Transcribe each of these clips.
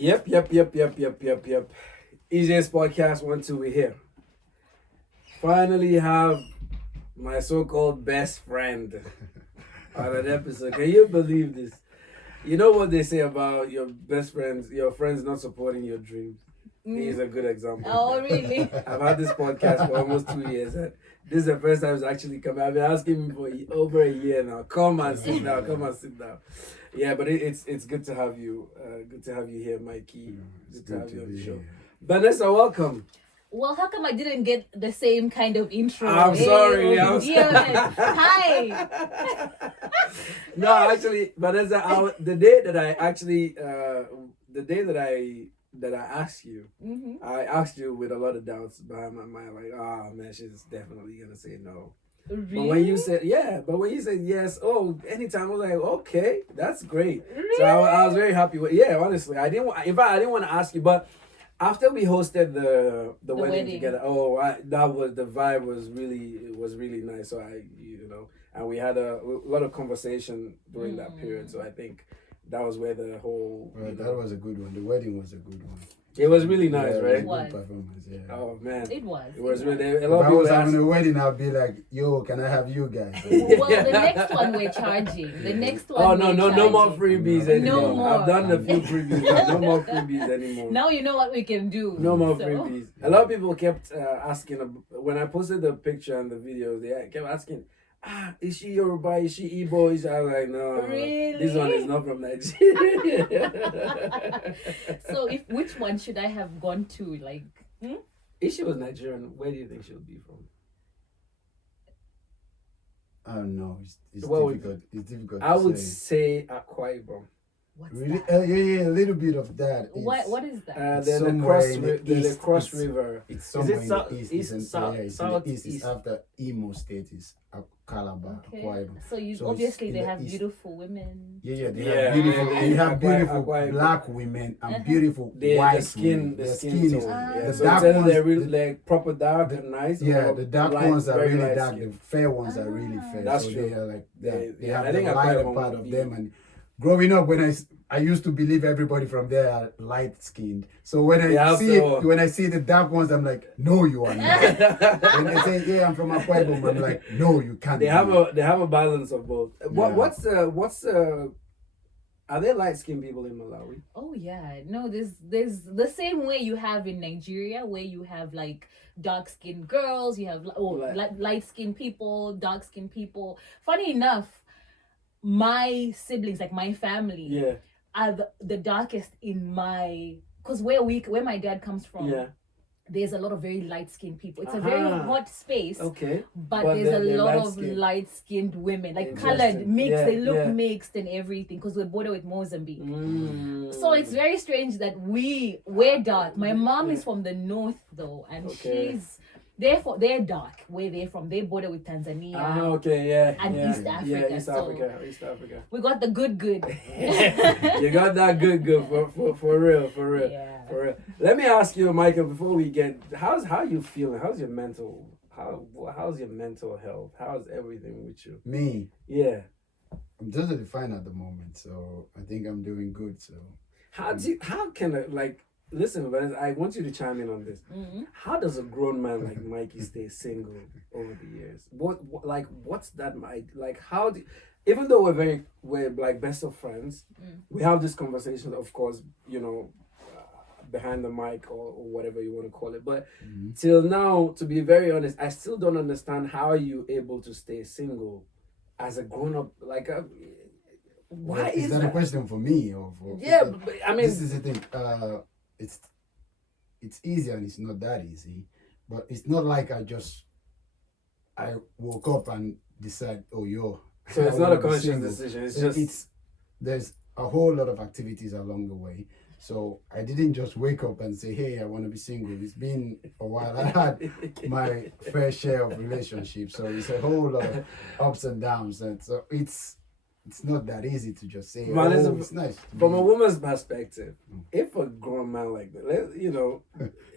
Yep. Easiest podcast 1, 2, we're here. Finally have my so-called best friend on an episode. Can you believe this? You know what they say about your best friends, your friends not supporting your dreams? He is a good example. Oh, really? I've had this podcast for almost 2 years, and this is the first time it's actually coming. I've been asking him for over a year now. Come and sit down. Come and sit down. Yeah, but it's good to have you. Good to have you here, Mikey. Good to have you on the show. Vanessa, welcome. Well, how come I didn't get the same kind of intro? I'm sorry. Hi. No, actually, Vanessa, the day that I asked you, I asked you with a lot of doubts behind my mind, like, oh man, she's definitely gonna say no. Really? But when you said yes, anytime, I was like, okay, that's great. Really? So I was very happy with. Yeah, honestly, I didn't want to ask you, but after we hosted the wedding together, that was the vibe was really nice. So and we had a lot of conversation during that period. So I think that was where the whole. That was a good one. The wedding was a good one. It was really nice, right? It was. Good performance, yeah. Oh man, It was. It was really. If I was having a wedding, I'd be like, "Yo, can I have you guys?" Well, the next one we're charging. The next one. Oh no more freebies anymore. No more. I've done a few freebies. But no more freebies anymore. Now you know what we can do. No more freebies. A lot of people kept asking when I posted the picture and the videos. They kept asking, is she Yoruba? Is she Igbo? I was like, no, Really? This one is not from Nigeria. So which one should I have gone to? Like, If she was Nigerian, where do you think she would be from? I don't know. It's Well, difficult. It's difficult. I to would say. say Akwa Ibom. what's Really? that? Yeah, a little bit of that. What is that? The somewhere in the east. Cross River. It's somewhere in south- the east. east, It's south- in the southeast? east. It's after Imo State. It's Calabar, Okay. Akwa Ibom. So you So it's obviously in they the have east. beautiful women. Yeah, they Yeah, have beautiful. yeah, They have Akwa- beautiful Akwa Ibom. black women and beautiful The white skin, women. the Their skin is tone. Ah. Yeah, the so dark it's either ones. they're really like proper dark and nice. Yeah, or the dark light, ones are very really light dark. skin. The fair ones are really fair. That's so true. they are like They- they yeah, have I think the Akwa lighter Ibom part would of be- them. And growing up, when I used to believe everybody from there are light skinned. So when Yeah, I see the dark ones, I'm like, no, you are not. When they say, yeah, I'm from Akwa Ibom, I'm like, no, you can't. They be. have a balance of both. Yeah. What's are there light skinned people in Malawi? Oh yeah, no, there's the same way you have in Nigeria, where you have like dark skinned girls, you have light skinned people, dark skinned people. Funny enough, my siblings, like my family, Yeah, are the darkest in my, because where my dad comes from, yeah. there's a lot of very light skinned people. It's a very hot space. Okay. But But there's a they're lot of light-skinned. light-skinned women, like Interesting. colored, mixed. Yeah, They look yeah. mixed and everything because we're border with Mozambique. Mm. So it's very strange that we're dark. My mom Yeah. is from the north though, and Okay. they're dark. Where they're from, they border with Tanzania. Okay, yeah. And yeah. East Yeah, Africa, East so- Africa. East Africa. We got the good. You got that good for real. Yeah. For real. Let me ask you, Michael, before we get how you feeling? How's your mental health? How's everything with you? Me, Yeah. I'm totally fine at the moment, so I think I'm doing good. So How can listen, Vanessa, I want you to chime in on this. Mhm. How does a grown man like Mikey stay single over the years? What's that like? How do, even though we're like best of friends, we have this conversation, of course, behind the mic or whatever you want to call it. But till now, to be very honest, I still don't understand how you able to stay single as a grown up. Why is that that? a question for me or for? Yeah, but, I mean, This is the thing. It's easy and it's not that easy, but it's not like I woke up and decide, oh yo. so it's I not a wanna be conscious single. decision. It's just There's a whole lot of activities along the way. So I didn't just wake up and say, hey, I want to be single. It's been a while. I had my fair share of relationships, so it's a whole lot of ups and downs, and so it's not that easy to just say, But oh, it's nice. to From be- a woman's perspective, if a grown man like that,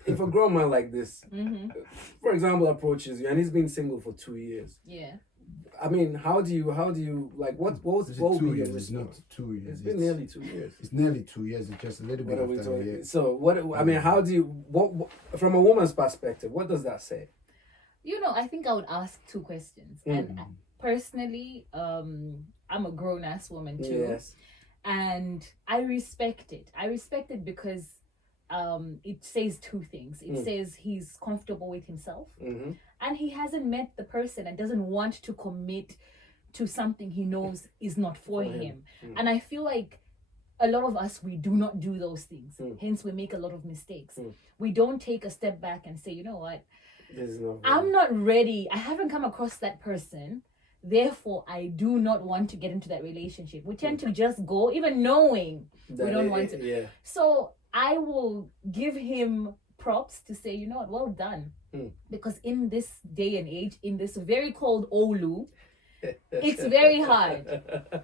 if a grown man like this, Mhm. for example, approaches you and he's been single for 2 years, Yeah. I mean, how do you like what Is it would 2 be your years? It's not response? 2 years. It's been nearly 2 years. It's nearly 2 years. It's just a little bit What are we after a talking? year. So what? I mean, how do you what from a woman's perspective? What does that say? You know, I think I would ask two questions. And personally, I'm a grown ass woman too. Yes. And I respect it. I respect it because it says two things. It says he's comfortable with himself, and he hasn't met the person and doesn't want to commit to something he knows is not for him. And I feel like a lot of us, we do not do those things. Hence, we make a lot of mistakes. We don't take a step back and say, you know what, I'm not ready. I haven't come across that person. Therefore, I do not want to get into that relationship. We tend to just go, even knowing we don't want to. Yeah. So I will give him props to say, you know what, well done. Because in this day and age, in this very cold Olu, it's very hard.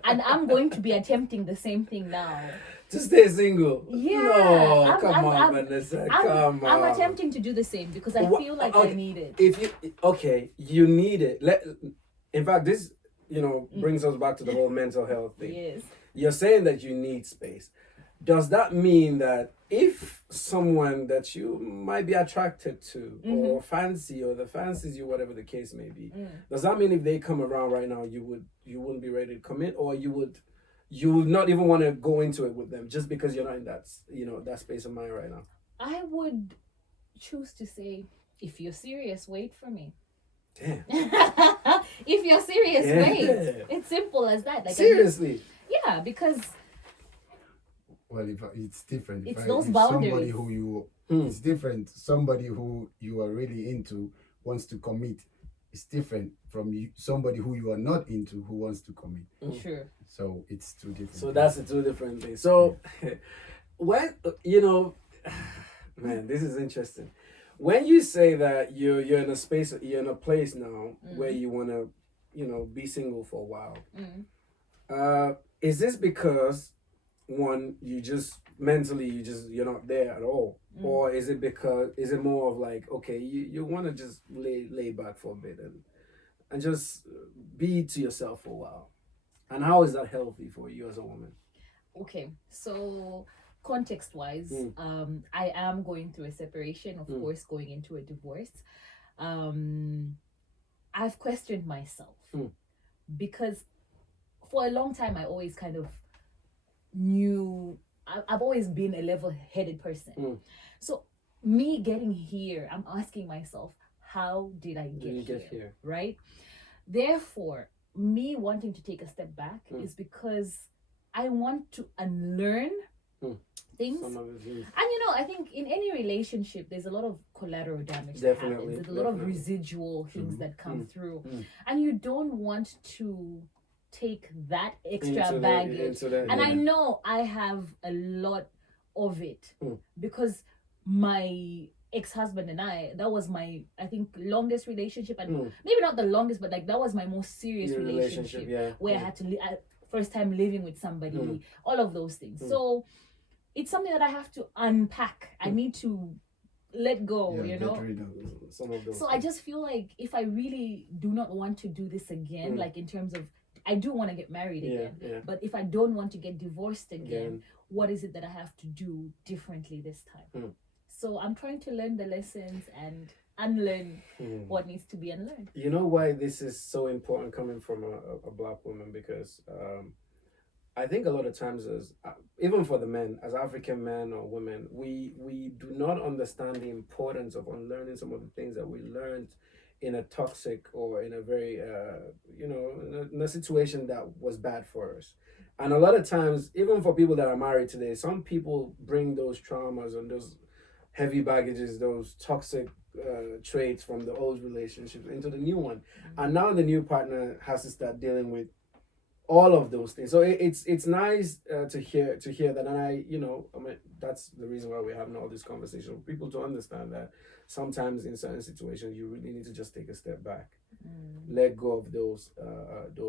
And I'm going to be attempting the same thing now. To stay single. Yeah. No, come on, Vanessa. Come on. I'm attempting to do the same because I feel like I need it. If you need it. In fact, this brings us back to the whole mental health thing. Yes. You're saying that you need space. Does that mean that if someone that you might be attracted to or fancy or the fancies you, whatever the case may be, does that mean if they come around right now you wouldn't be ready to commit, or you would not even want to go into it with them just because you're not in that that space of mind right now? I would choose to say, if you're serious, wait for me. Damn. If you're serious, Yeah. wait. It's simple as that. Like, Seriously. yeah, because Well, if it's different. It's if those if somebody boundaries. who you, Hmm. it's different. Somebody who you are really into wants to commit. It's different from somebody who you are not into who wants to commit. sure. So it's two different. So that's the two different things. So when man, this is interesting. When you say that you're in a space, you're in a place now where you want to, be single for a while. Is this because one, you just mentally you're not there at all, or is it more of like, okay, you want to just lay back for a bit and just be to yourself for a while? And how is that healthy for you as a woman? Okay, so context wise, I am going through a separation, of course, going into a divorce. I've questioned myself because for a long time I always kind of knew I've always been a level-headed person. So me getting here, I'm asking myself, how did I get here? Right? Therefore, me wanting to take a step back is because I want to unlearn things. Some of the things. And I think in any relationship, there's a lot of collateral damage Definitely, that happens. There's a lot of residual things that come through. And you don't want to take that extra baggage. And I know I have a lot of it because my ex-husband and I, that was my, I think, longest relationship, and maybe not the longest, but like that was my most serious relationship where I had to first time living with somebody, all of those things. So it's something that I have to unpack. I need to let go, get rid of some of those. So I just feel like if I really do not want to do this again, like in terms of, I do want to get married again, but if I don't want to get divorced again, what is it that I have to do differently this time? So I'm trying to learn the lessons and unlearn what needs to be unlearned. You know why this is so important coming from a black woman? Because I think a lot of times, even for the men, as African men or women, we do not understand the importance of unlearning some of the things that we learned in a toxic or in a very, in a situation that was bad for us. And a lot of times, even for people that are married today, some people bring those traumas and those heavy baggages, those toxic traits from the old relationships into the new one. And now the new partner has to start dealing with all of those things. So it's nice to hear that. And I mean, that's the reason why we're having all this conversation with people, to understand that sometimes in certain situations you really need to just take a step back, let go of those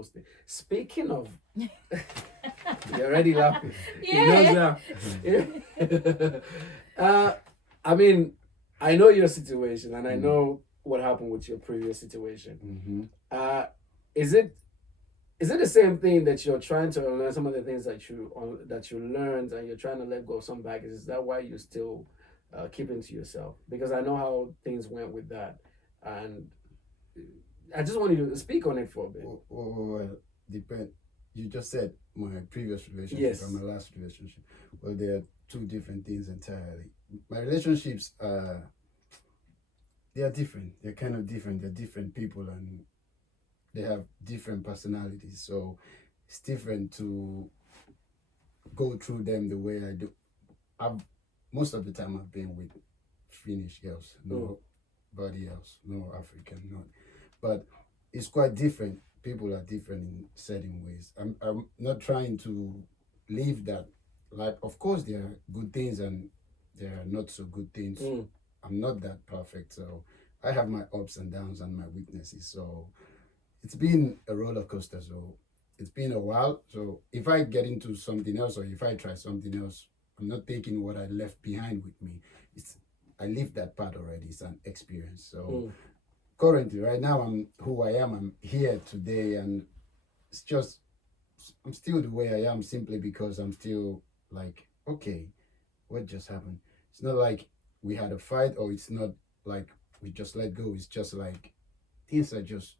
things. Speaking of, you're already laughing. I mean, I know your situation and I know what happened with your previous situation. Is it is it the same thing that you're trying to learn some of the things that you learned and you're trying to let go of some baggage? Is that why you still keeping to yourself? Because I know how things went with that, and I just want you to speak on it for a bit. Well, depend. You just said my previous relationship Yes. and my last relationship. Well, they are two different things entirely. My relationships they are different. They're kind of different. They're different people and they have different personalities. So it's different to go through them the way I do. I've most of the time I've been with Finnish girls, nobody else, no African, no. But it's quite different. People are different in certain ways. I'm not trying to leave that. Like, of course, there are good things and there are not so good things. I'm not that perfect, so I have my ups and downs and my weaknesses. So it's been a roller coaster. So it's been a while. So if I get into something else or if I try something else, I'm not taking what I left behind with me. I lived that part already. It's an experience. So currently, right now, I'm who I am. I'm here today, and it's just I'm still the way I am simply because I'm still like, okay, what just happened? It's not like we had a fight, or it's not like we just let go. It's just like things are just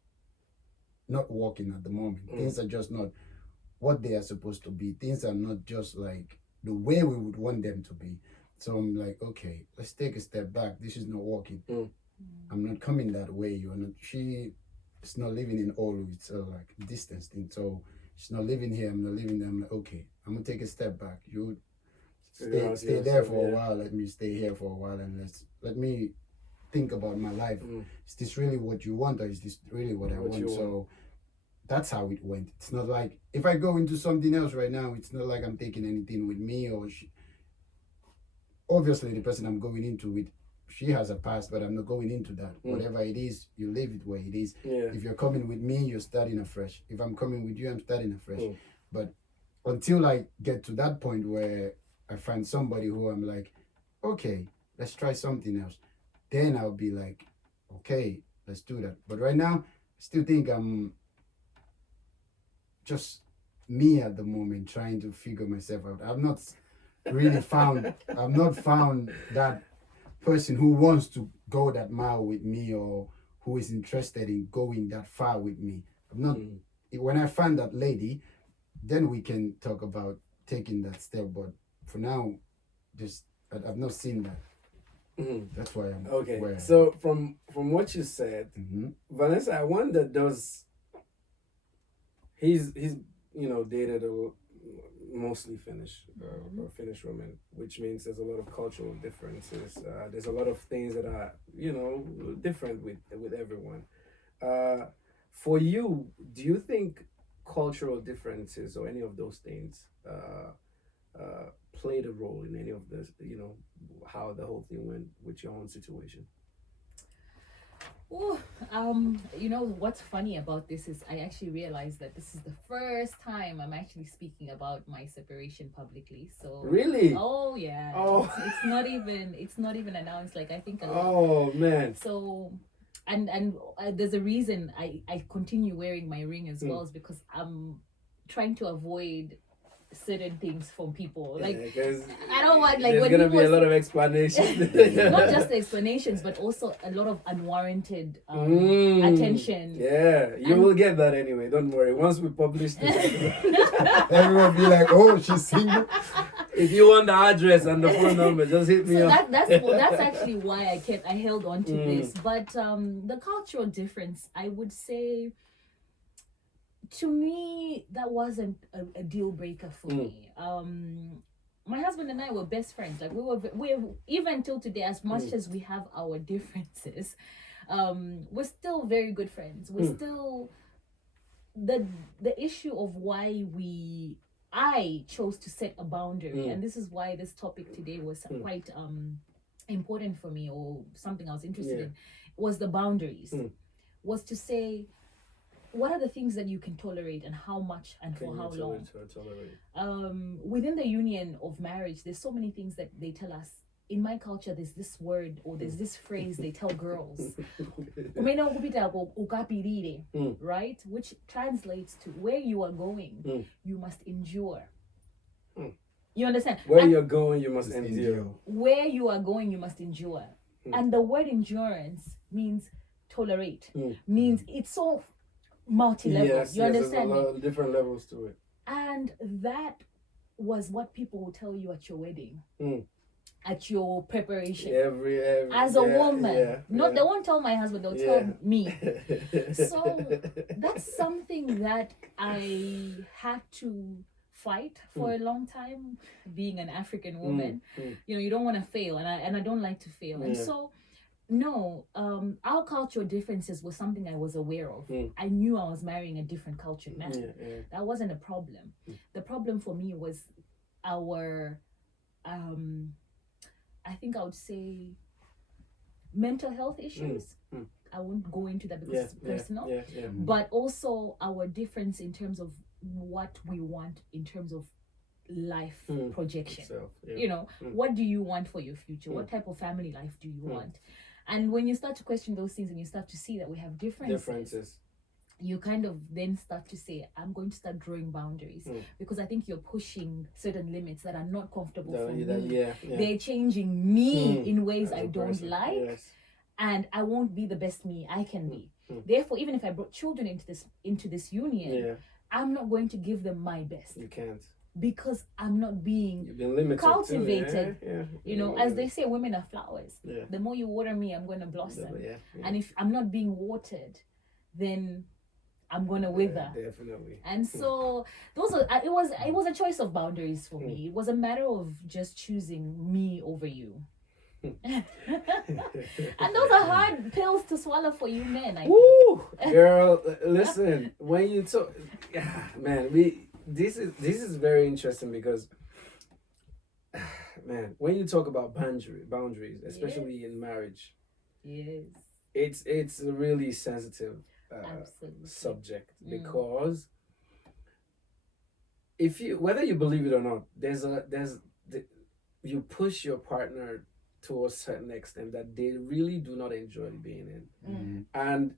not working at the moment. Things are just not what they are supposed to be. Things are not just like the way we would want them to be. So I'm like, okay, let's take a step back. This is not working. I'm not coming that way. You're not. She is not living in Olu. It's like a distance thing. So she's not living here. I'm not living there. I'm like, okay, I'm gonna take a step back. You stay there for a while. Let me stay here for a while, and let me think about my life. Is this really what you want, or is this really what I want? So that's how it went. It's not like if I go into something else right now, it's not like I'm taking anything with me or obviously the person I'm going into with, she has a past, but I'm not going into that. Whatever it is, you leave it where it is. If you're coming with me, you're starting afresh. If I'm coming with you, I'm starting afresh. But until I get to that point where I find somebody who I'm like, okay, let's try something else, then I'll be like, okay, let's do that. But right now, I still think I'm just me at the moment, trying to figure myself out. I've not found that person who wants to go that mile with me or who is interested in going that far with me. I'm not. When I find that lady, then we can talk about taking that step. But for now, just I've not seen that. That's why I'm okay. Where So from what you said, Vanessa, I wonder, does he's dated mostly Finnish or Finnish women, which means there's a lot of cultural differences. There's a lot of things that are different with everyone. For you, do you think cultural differences or any of those things played a role in any of this? How the whole thing went with your own situation? Oh, what's funny about this is I actually realized that this is the first time I'm actually speaking about my separation publicly. So really, oh yeah, it's not even announced. Like I think. Oh man. So, and there's a reason I continue wearing my ring as well, is because I'm trying to avoid certain things from people. Like I don't want there's when gonna people be a lot of explanations. not just the explanations, but also a lot of unwarranted attention. Yeah, you will get that anyway. Don't worry. Once we publish this, everyone be like, "Oh, she's single." If you want the address and the phone number, just hit me up. That's actually why I held on to this. But the cultural difference, I would say, to me, that wasn't a deal breaker for me. My husband and I were best friends. Like we're even till today, as much as we have our differences, we're still very good friends. We're still the issue of why I chose to set a boundary, and this is why this topic today was quite important for me, or something I was interested in, was the boundaries. Was to say, what are the things that you can tolerate and how much and for how long? Tolerate? Within the union of marriage, there's so many things that they tell us. in my culture, there's this word or there's this phrase they tell girls, "Umena ukupita ko ukapirire," right? Which translates to where you are going, you must endure. You understand? Where And you're going, you must Just endure. where you are going, you must endure. And the word endurance means tolerate, means it's so multi-level. Yes, You yes, understand there's a me? lot of different levels to it. And that was what people will tell you at your wedding, Mm. at your preparation. Every As a yeah, woman, yeah. they won't tell my husband, they'll Yeah. tell me. So that's something that I had to fight for a long time, being an African woman. You know, you don't want to fail, and I don't like to fail. And Yeah. so no, our cultural differences was something I was aware of. Mm. I knew I was marrying a different cultured man. Yeah. That wasn't a problem. The problem for me was our I think I would say mental health issues. I won't go into that because it's personal. Yeah. But also our difference in terms of what we want in terms of life projection. So, yeah. You know, what do you want for your future? What type of family life do you want? And when you start to question those things and you start to see that we have differences, you kind of then start to say, I'm going to start drawing boundaries because I think you're pushing certain limits that are not comfortable for me. Yeah. They're changing me in ways As I a don't person, like, yes. and I won't be the best me I can be. Therefore, even if I brought children into this union, I'm not going to give them my best You can't. because I'm not being You've been limited. cultivated. Too, yeah. You know, as they say, women are flowers. Yeah. The more you water me, I'm going to blossom. Yeah. And if I'm not being watered, then I'm going to wither. Definitely. And so it was a choice of boundaries for me. It was a matter of just choosing me over you. And those are hard pills to swallow for you men. I think. Woo, girl, listen. When you talk, man, this is very interesting because, man, when you talk about boundaries, especially in marriage, Yes. it's a really sensitive Absolutely. subject because whether you believe it or not, you push your partner to a certain extent that they really do not enjoy being in, and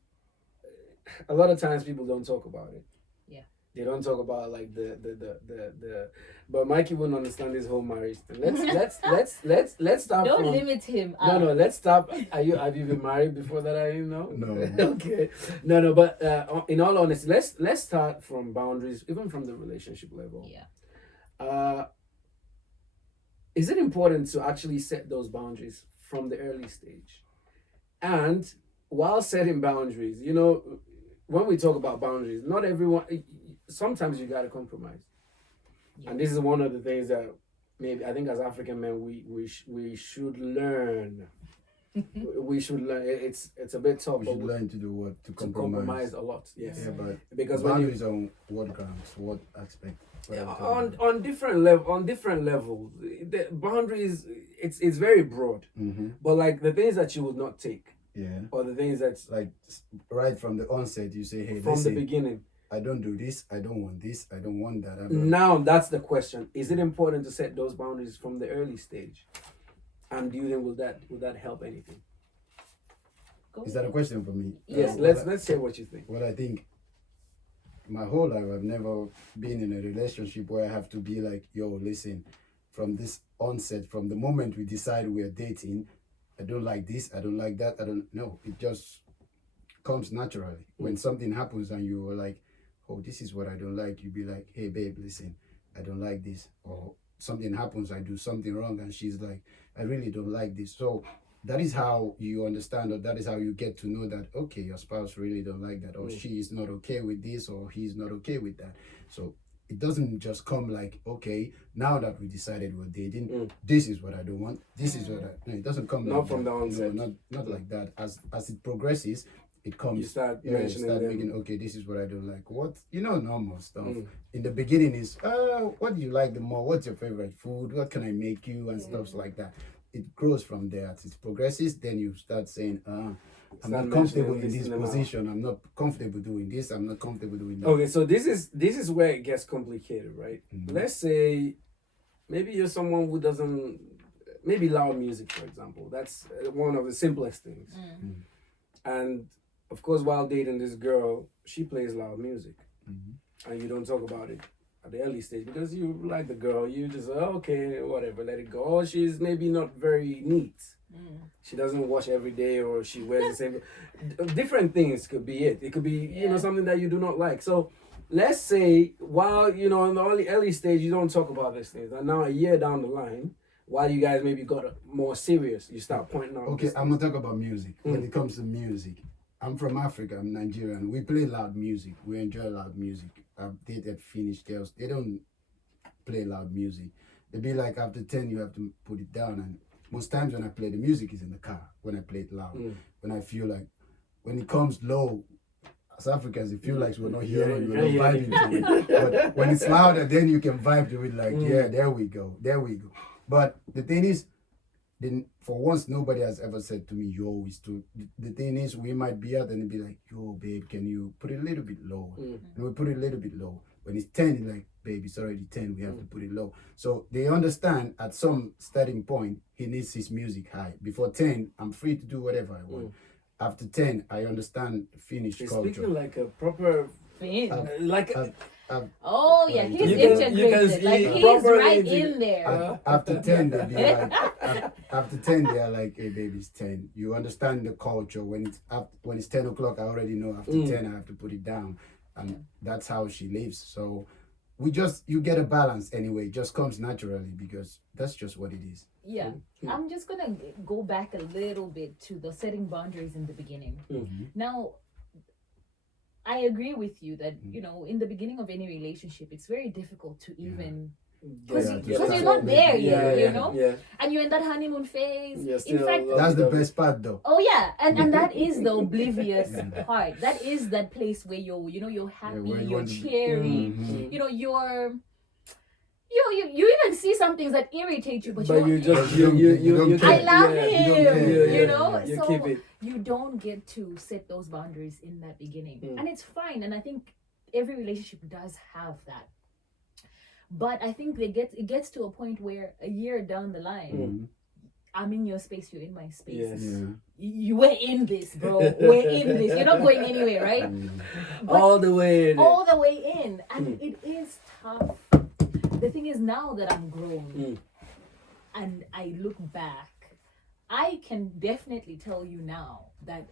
a lot of times people don't talk about it. Yeah, they don't talk about like the but Mikey wouldn't understand this whole marriage thing. Let's stop. Don't limit him. No, let's stop. Have you been married before that? I didn't know. No. Okay. No, but in all honesty, let's start from boundaries, even from the relationship level. Yeah. Is it important to actually set those boundaries from the early stage? And while setting boundaries, you know, when we talk about boundaries, not everyone, sometimes you got to compromise. Yeah. And this is one of the things that maybe I think as African men, we should learn. We should learn. It's a bit tough. We should learn to do what? To compromise a lot. Yes. Yeah, but because boundaries on what grounds, what aspect? On different levels, the boundaries it's very broad. But like the things that you would not take, or the things that's like right from the onset, you say, hey, from listen, the beginning, I don't do this, I don't want this, I don't want that. Now that's the question: is it important to set those boundaries from the early stage? And do you think will that help anything? Is that a question for me? Yes. Let's say what you think. Well, I think my whole life I've never been in a relationship where I have to be like, yo, listen, from this onset, from the moment we decide we are dating, I don't like this, I don't like that, I don't know. It just comes naturally. When something happens and you are like, oh, this is what I don't like, you be like, hey babe, listen, I don't like this. Or something happens, I do something wrong, and she's like, I really don't like this. So that is how you understand, or that is how you get to know that, okay, your spouse really don't like that, or she is not okay with this, or he's not okay with that. So it doesn't just come like, okay, now that we decided we're dating, this is what I don't want, this is what I, no, it doesn't come not like from that. the onset. No, not like that. As it progresses, it comes. You start you mentioning start them. making, okay, this is what I don't like. What, normal stuff. In the beginning is, what do you like the more? What's your favorite food? What can I make you? And stuff like that. It grows from there. As it progresses, then you start saying, I'm not comfortable in this position. I'm not comfortable doing this. I'm not comfortable doing that. Okay, so this is where it gets complicated, right? Let's say maybe you're someone who doesn't maybe loud music, for example. That's one of the simplest things. And of course, while dating this girl, she plays loud music, and you don't talk about it at the early stage because you like the girl. You just okay, whatever, let it go. Or she's maybe not very neat. She doesn't wash every day, or she wears the same. Different things could be it. It could be something that you do not like. So let's say while in the early stage you don't talk about these things, and now a year down the line, while you guys maybe got more serious, you start pointing out. Okay, I'm gonna talk about music. When it comes to music, I'm from Africa. I'm Nigerian. We play loud music. We enjoy loud music. I've dated Finnish girls. They don't play loud music. They be like, after 10, you have to put it down. And most times when I play, the music is in the car. When I play it loud, when I feel like, when it comes low, as Africans, it feels like we're not hearing, we're not vibing to it. But when it's louder, then you can vibe to it. Like, yeah, there we go. But the thing is, then for once, nobody has ever said to me, yo, it's too. The thing is, we might be out and be like, yo, babe, can you put it a little bit lower? And we put it a little bit low. When it's 10, it's like, babe, it's already 10, we have to put it low. So they understand at some starting point, he needs his music high. Before 10, I'm free to do whatever I want. After 10, I understand Finnish culture. Speaking like a proper, oh yeah, he's you can integrated. Like see he's properly right into- in there. After 10, they be like, after 10, they are like, hey, baby, it's 10. You understand the culture. When it's 10 o'clock, I already know after 10, I have to put it down. And that's how she lives. So you get a balance anyway. It just comes naturally because that's just what it is. Yeah. I'm just gonna go back a little bit to the setting boundaries in the beginning. Now, I agree with you that in the beginning of any relationship, it's very difficult to even because you're not there yet, and you're in that honeymoon phase. In fact, that's the best part, though. Oh yeah, and that is the oblivious part. That is that place where you're happy, you're cheery, you even see some things that irritate you, but you just you I love him, you so keep it. you don't get to set those boundaries in that beginning, and it's fine. And I think every relationship does have that. But I think it gets to a point where a year down the line, I'm in your space, you're in my space. Yes. We're in this, bro. We're in this. You're not going anywhere, right? But all the way in. all the way in, and it is tough. The thing is, now that I'm grown and I look back, I can definitely tell you now that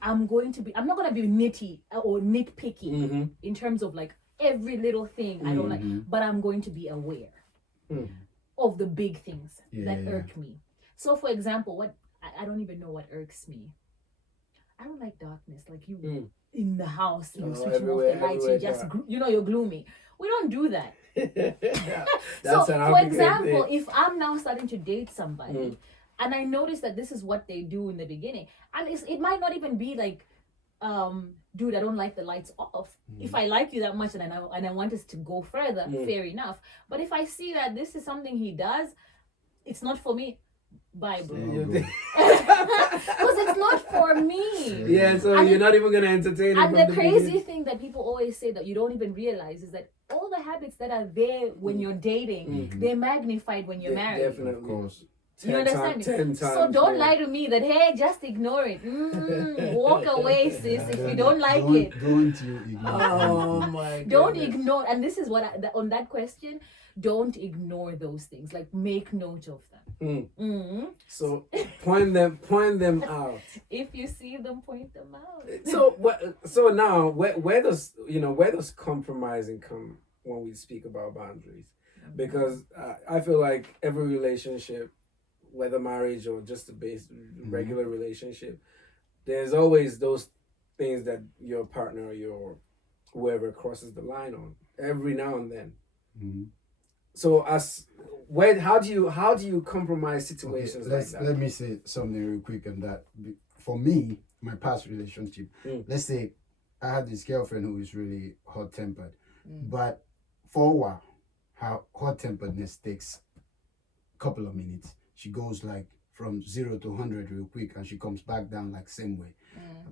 I'm not going to be nitty or nitpicky in terms of like every little thing I don't like, but I'm going to be aware of the big things that irk me. So for example, I don't even know what irks me. I don't like darkness. Like you in the house, you're switching off the lights, you just you're gloomy. We don't do that. So for example, if I'm now starting to date somebody and I notice that this is what they do in the beginning, and it might not even be like dude, I don't like the lights off. If I like you that much and I want us to go further, fair enough. But if I see that this is something he does, it's not for me. Bye, bro. Because it's not for me. Yeah, so you're not even gonna entertain it. And the crazy thing that people always say that you don't even realize is that all the habits that are there when you're dating, they're magnified when you're married. Definitely, Of course. You understand? 10 times So don't more. lie to me that hey, just ignore it. Walk away, sis, if you don't like it. Don't you ignore Oh my god. Don't ignore, and this is what on that question, don't ignore those things. Like make note of them. So point them out. If you see them, point them out. So now where does compromising come when we speak about boundaries? Because I feel like every relationship, whether marriage or just a regular relationship, there's always those things that your partner or your whoever crosses the line on every now and then. So how do you compromise situations like that? Let me say something real quick on that. For me, my past relationship, let's say I had this girlfriend who is really hot-tempered, but for a while, her hot-temperedness takes a couple of minutes. She goes like from 0 to 100 real quick, and she comes back down like same way.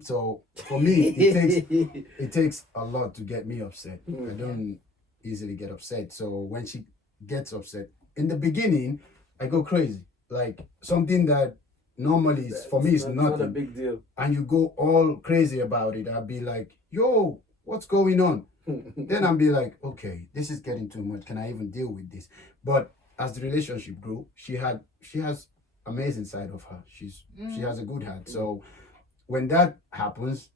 So for me, it takes a lot to get me upset. I don't easily get upset. So when she gets upset, in the beginning, I go crazy. like something that normally is, for me is It's not a nothing, big deal. and you go all crazy about it, I'll be like, yo, what's going on? Then I'll be like, okay, this is getting too much. Can I even deal with this? But as the relationship grew, she has amazing side of her. She has a good heart. So when that happens,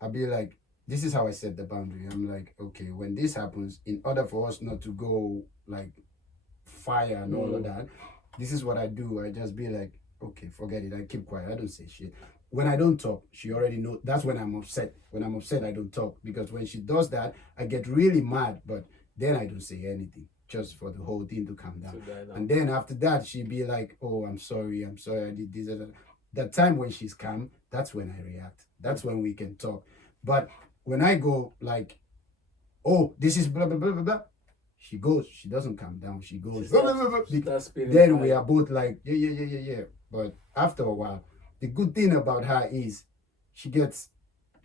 I'll be like, this is how I set the boundary. I'm like, okay, when this happens, in order for us not to go like fire and all of that, this is what I do. I just be like, okay, forget it. I keep quiet. I don't say shit. When I don't talk, she already knows. That's when I'm upset. When I'm upset, I don't talk, because when she does that, I get really mad. But then I don't say anything, just for the whole thing to calm down. And then after that, she'd be like, oh, I'm sorry, I did this. That time when she's calm, that's when I react. That's when we can talk. But when I go like, oh, this is blah blah blah blah blah, she doesn't calm down. She goes, blah, blah, blah, blah. Then we are both like, yeah. But after a while, the good thing about her is she gets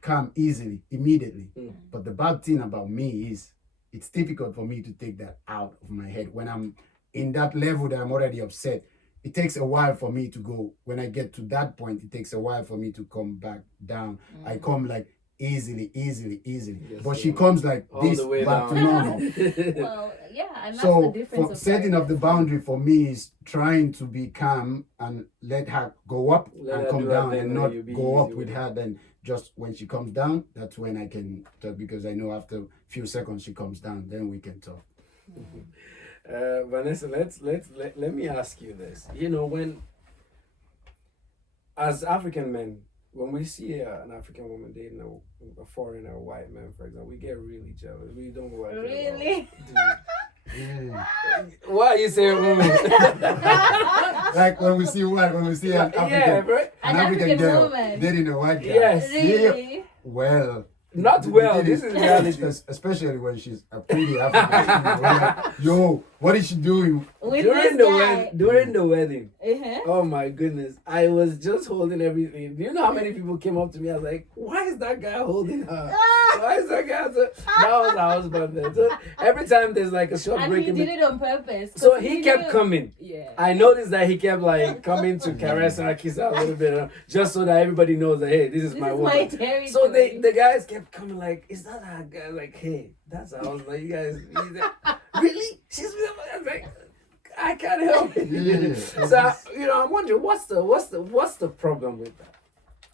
calm easily, immediately. But the bad thing about me is it's difficult for me to take that out of my head. When I'm in that level that I'm already upset, it takes a while for me to go. When I get to that point, it takes a while for me to come back down. I come like easily. Yes, but she comes like all this the way back down. to normal. Well, yeah, and that's the So difference for of setting up the parents. boundary for me is trying to be calm and let her go up Let and her come do her down, thing and and not you be go up easy with with her. Then just when she comes down, that's when I can talk, because I know after a few seconds she comes down, then we can talk. Vanessa, let me ask you this. You know, when as African men, when we see an African woman dating a foreigner, a white man, for example, we get really jealous. We don't like it at all. Really? Yeah. Why are you saying woman? Like when we see an African, Yeah, bro. an An African African girl woman. dating a white guy. Yes. Really? Well, Not well. This is reality. Especially when she's a pretty African. We're like, yo, what is she doing? With During this the guy. during the wedding. Uh-huh. Oh my goodness. I was just holding everything. Do you know how many people came up to me? I was like, why is that guy holding her? Why is that guy so... That was our husband then. So every time there's like a short And break he in did between. it on purpose. So 'cause he kept knew. coming. Yeah. I noticed that he kept like coming to caress her, kiss her a little bit, just so that everybody knows that, hey, this is This my is woman. my territory. So the guys kept coming like, is that our guy? Like, hey, that's our husband. You guys, really? She's with him? I was like, I can't help it. Yeah. So you know, I'm wondering what's the problem with that?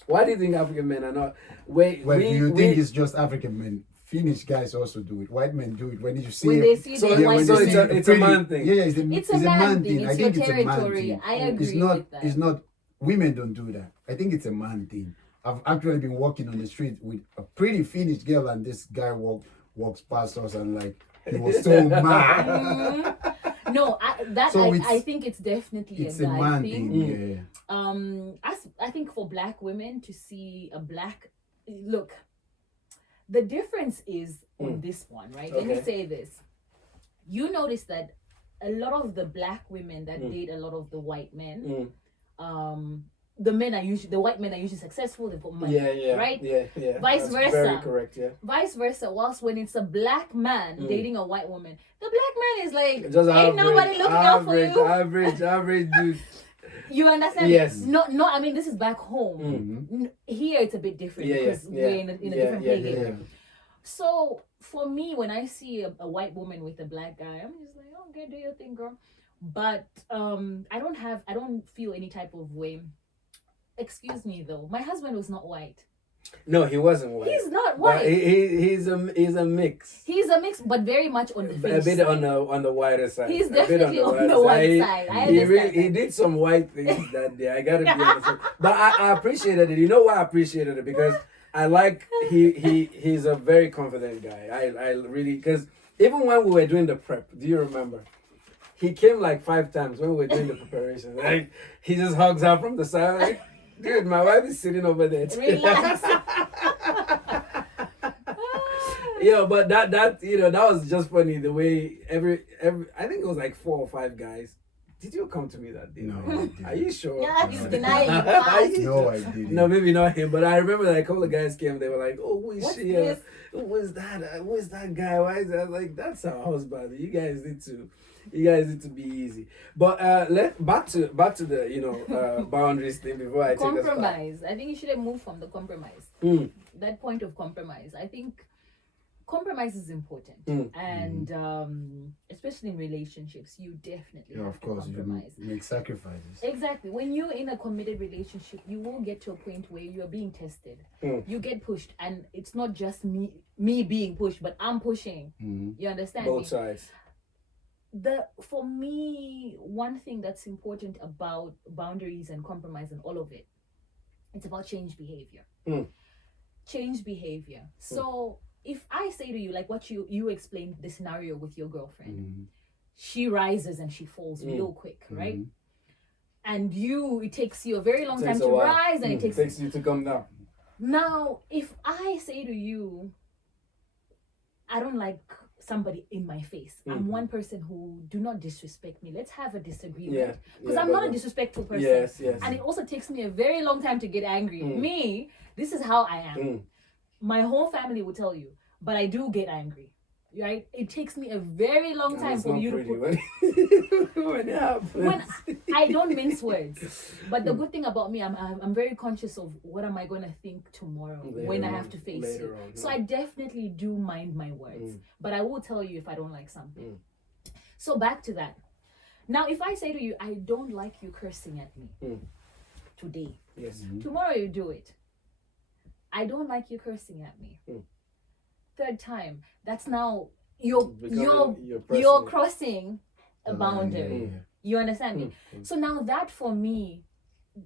Why do you think African men are not? Well, do you think it's just African men? Finnish guys also do it. White men do it. When you see when they see So- the yeah, white so woman. it's a man thing. Yeah, it's a man thing. It's I your think it's a man territory. thing. I agree It's not. with that. It's not. Women don't do that. I think it's a man thing. I've actually been walking on the street with a pretty Finnish girl, and this guy walks past us, and like he was so mad. No, So I think it's definitely It's a a guy man thing. thing. Yeah. I think for black women to see a black look, the difference is on this one, right? Let me Okay. say this. You notice that a lot of the black women that date a lot of the white men, the white men are usually successful, they put money. Yeah, Right? Yeah. Vice That's versa. Very correct, yeah. Vice versa, whilst when it's a black man dating a white woman, the black man is like, Just ain't nobody looking out for you. Average dude. You understand? Yes. No. I mean, this is back home. Here, it's a bit different because we're in a different play game. Yeah. So for me, when I see a white woman with a black guy, I'm just like, oh, okay, do your thing, girl. But I don't feel any type of way. Excuse me, though. My husband was not white. No, he wasn't white. He's not But white. he's a mix. He's a mix, but very much on the A Finnish bit side. on the whiter side. He's A bit definitely on the white side. I He understand he that. did some white things that day. I gotta be honest. But I appreciated it. You know why I appreciated it? Because I like he's a very confident guy. I really, because even when we were doing the prep, do you remember? He came like 5 times when we were doing the preparation. Like he just hugs her from the side. Like, dude, my wife is sitting over there. Relax. Yeah, but that that was just funny the way every I think it was like 4 or 5 guys Did you come to me that day? No, man? I didn't. Are you sure? Yeah, he's denying it. No, I didn't. No, maybe not him, but I remember that a couple of guys came. They were like, "Oh, who is What's she? this? Who is that? Who is that guy? Why is that?" Like, that's our husband. You guys need to be easy. But back to the boundaries thing before I take us back. Compromise. I think you should have moved from the compromise. Mm, That point of compromise. I think compromise is important, Mm. and especially in relationships, you definitely Yeah, have of to course, you compromise. make sacrifices. Exactly. When you're in a committed relationship, you will get to a point where you are being tested. Mm. You get pushed, and it's not just me being pushed, but I'm pushing. Mm-hmm. You understand both me? sides. For me, one thing that's important about boundaries and compromise and all of it, it's about change behavior. Mm. Change behavior. So if I say to you, like what you explained the scenario with your girlfriend, Mm-hmm. she rises and she falls real quick, right? Mhm. And it takes you a very long time Takes to a while. rise, and it takes you to come down. Now, if I say to you, I don't like somebody in my face. I'm Mhm. one person who do not disrespect me. Let's have a disagreement. Yeah, Because yeah, I'm not but a disrespectful person. Yes, yes. And it also takes me a very long time to get angry. Mm. Me, this is how I am. Mm. My whole family will tell you, but I do get angry. Right? It takes me a very long And time it's for not you to pretty put when it happens. when I don't mince words. But the good thing about me, I'm very conscious of what am I going to think tomorrow when I have to face later you. on, So yeah. I definitely do mind my words. Mm. But I will tell you if I don't like something. Mm. So back to that. Now, if I say to you, I don't like you cursing at me Mm. today. Yes. Tomorrow you do it. I don't like you cursing at me. Mm. Third time, that's now you're personal. crossing a boundary. Yeah. You understand me? Mm. So now that for me,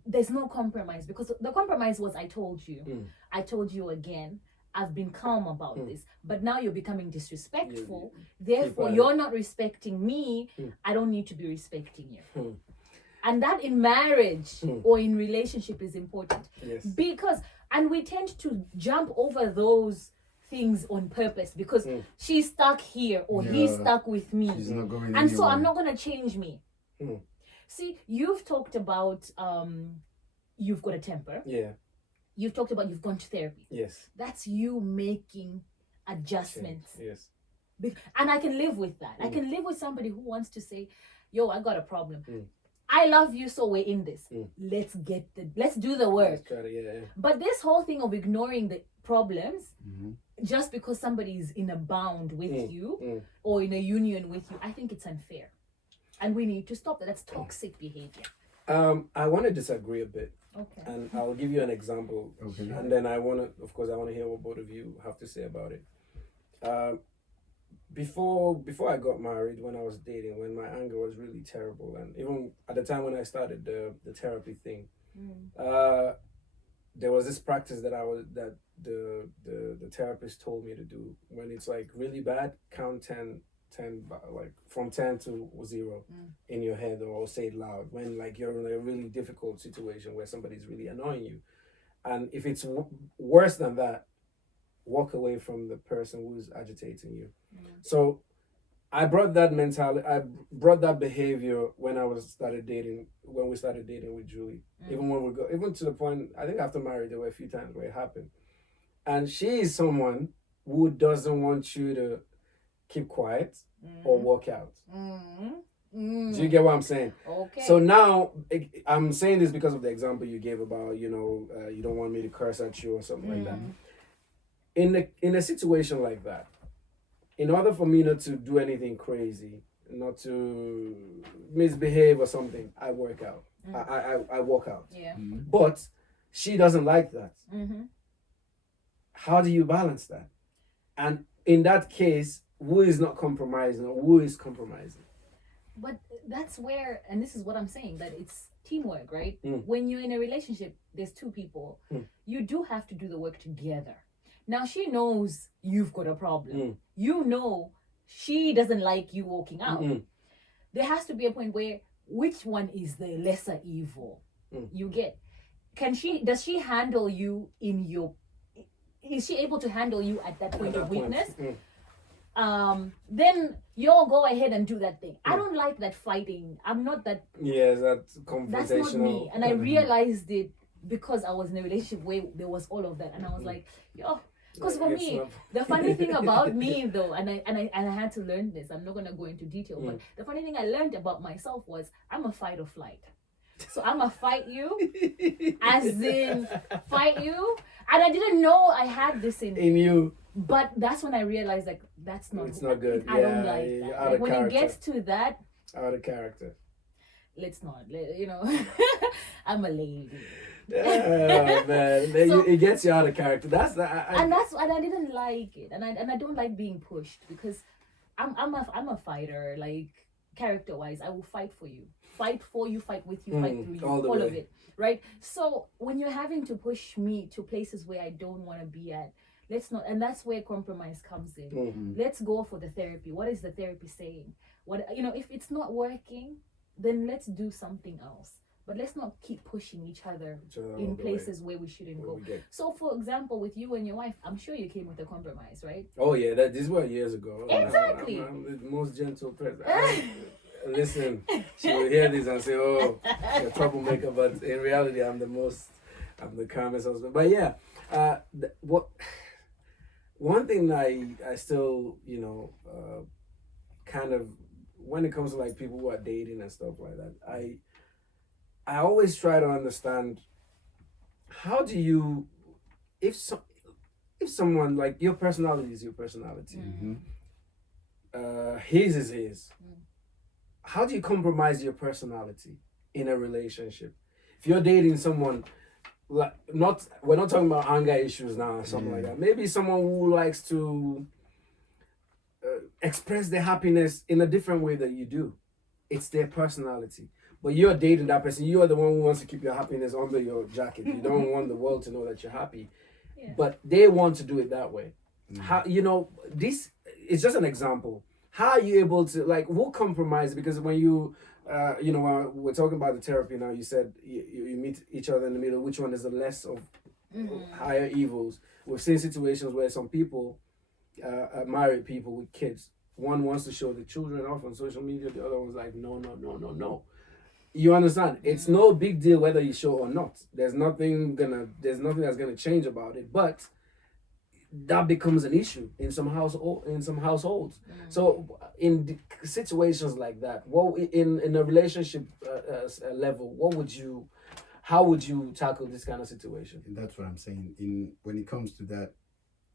there's no compromise, because the compromise was I told you. Mm. I told you again. I've been calm about this, but now you're becoming disrespectful. Therefore, quiet. you're not respecting me. Mm. I don't need to be respecting you. Mm. And that in marriage Mm. or in relationship is important, Yes. and we tend to jump over those things on purpose because Mm. she's stuck here or he's Yeah. stuck with me. She's not going And so I'm anywhere. not going to change me. Mm. See, you've talked about you've got a temper. Yeah. You've talked about you've gone to therapy. Yes. That's you making adjustments. Yes. And I can live with that. I Mm. can live with somebody who wants to say, yo, I got a problem. Mm. I love you, so we're in this. Mm. Let's do the work. Let's try to, yeah. But this whole thing of ignoring the problems Mhm. just because somebody is in a bound with Mm. you Mm. or in a union with you, I think it's unfair. And we need to stop that. That's toxic behavior. I want to disagree a bit, Okay. and I'll give you an example, Okay. and then I want to, of course, I want to hear what both of you have to say about it. Before I got married, when I was dating, when my anger was really terrible, and even at the time when I started the therapy thing, there was this practice that the therapist told me to do. When it's like really bad, count 10 like from 10 to 0 in your head, or say it loud when like you're in a really difficult situation where somebody's really annoying you, and if it's worse than that, walk away from the person who's agitating you. So I brought that mentality, I brought that behavior when we started dating with Julie. Even to the point, I think after marriage, there were a few times where it happened. And she is someone who doesn't want you to keep quiet or walk out. Do you get what I'm saying? Okay. So now I'm saying this because of the example you gave about, you don't want me to curse at you or something like that. In a situation like that, in order for me not to do anything crazy, not to misbehave or something, I work out. I walk out. Yeah. But she doesn't like that. Mm-hmm. How do you balance that? And in that case, who is not compromising or who is compromising? But that's where, and this is what I'm saying, that it's teamwork, right? Mm. When you're in a relationship, there's two people. Mm. You do have to do the work together. Now she knows you've got a problem. Mm. You know she doesn't like you walking out. Mm-mm. There has to be a point where which one is the lesser evil? Mm. You get? Does she handle you is she able to handle you at that point At of that point. weakness? Mm. then you'll go ahead and do that thing. I don't like that fighting. I'm not that. Yeah, that's That's not me. confrontational. And I realized it because I was in a relationship where there was all of that, and I was like, yo. Because for It's me, not- the funny thing about me though, and I had to learn this. I'm not gonna go into detail, but the funny thing I learned about myself was I'm a fight or flight. So I'm gonna fight you, as in fight you, and I didn't know I had this in me. in you, But that's when I realized like that's not. it's not good. I don't Yeah, like you're that. out Like, of when it character. gets to that, Out of character. let's not. You know, I'm a lady. Yeah, man. So- It gets you out of character. That's the. And I didn't like it, and I don't like being pushed because I'm a fighter. Like character wise, I will fight for you, fight with you, fight through you, all the all of way. it, right? So when you're having to push me to places where I don't want to be at, let's not, and that's where compromise comes in. Mhm. Let's go for the therapy. What is the therapy saying? What, if it's not working, then let's do something else. But let's not keep pushing each other Each other all in the way. places where we shouldn't Where go. we get- So, for example, with you and your wife, I'm sure you came with a compromise, right? Oh yeah, these were years ago. Exactly. I'm the most gentle person. Listen, she will hear this and say, "Oh, you're a troublemaker," but in reality, I'm the calmest husband. But yeah, what one thing I still kind of, when it comes to like people who are dating and stuff like that, I always try to understand, how do you, if someone, like, your personality is your personality, his is his. How do you compromise your personality in a relationship? If you're dating someone, like, we're not talking about anger issues now or something like that. Maybe someone who likes to express their happiness in a different way that you do. It's their personality. But you're dating that person. You're the one who wants to keep your happiness under your jacket. You don't want the world to know that you're happy. Yeah. But they want to do it that way. How, this is just an example. How are you able to, like, what compromise? Because when you when we're talking about the therapy now, you said you meet each other in the middle. Which one is the less of higher evils? We've seen situations where some people, married people with kids, one wants to show the children off on social media, the other one's like, no. You understand? It's no big deal whether you show or not. There's nothing that's gonna change about it. But that becomes an issue in some households. So in situations like that, in a relationship level, how would you tackle this kind of situation? That's what I'm saying. When it comes to that,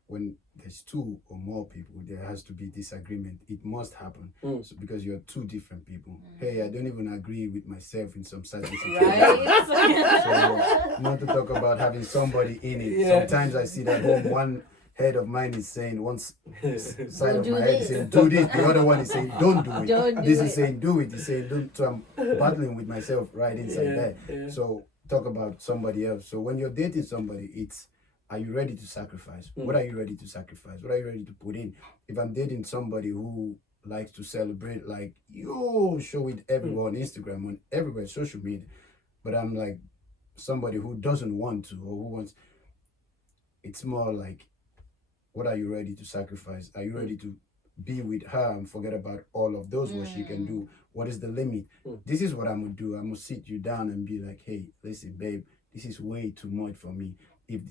when there's two or more people, there has to be disagreement. It must happen. So, because you're two different people. Hey, I don't even agree with myself in some certain situations. Right? So, not to talk about having somebody in it. Yeah. Sometimes I see that one head of mine is saying, one side Don't of do my head is this. saying, do this. The other one is saying, don't do it. Don't do This it. is saying, do it. He's saying, don't. So I'm battling with myself right inside there. Yeah. So talk about somebody else. So when you're dating somebody, it's, are you ready to sacrifice? What are you ready to sacrifice? What are you ready to put in? If I'm dating somebody who likes to celebrate, like, you show it everywhere on Instagram, on everywhere, social media, but I'm like somebody who doesn't want to, or who wants, it's more like, what are you ready to sacrifice? Are you ready to be with her and forget about all of those what she can do? What is the limit? This is what I'm gonna do. I'm gonna sit you down and be like, hey, listen, babe, this is way too much for me.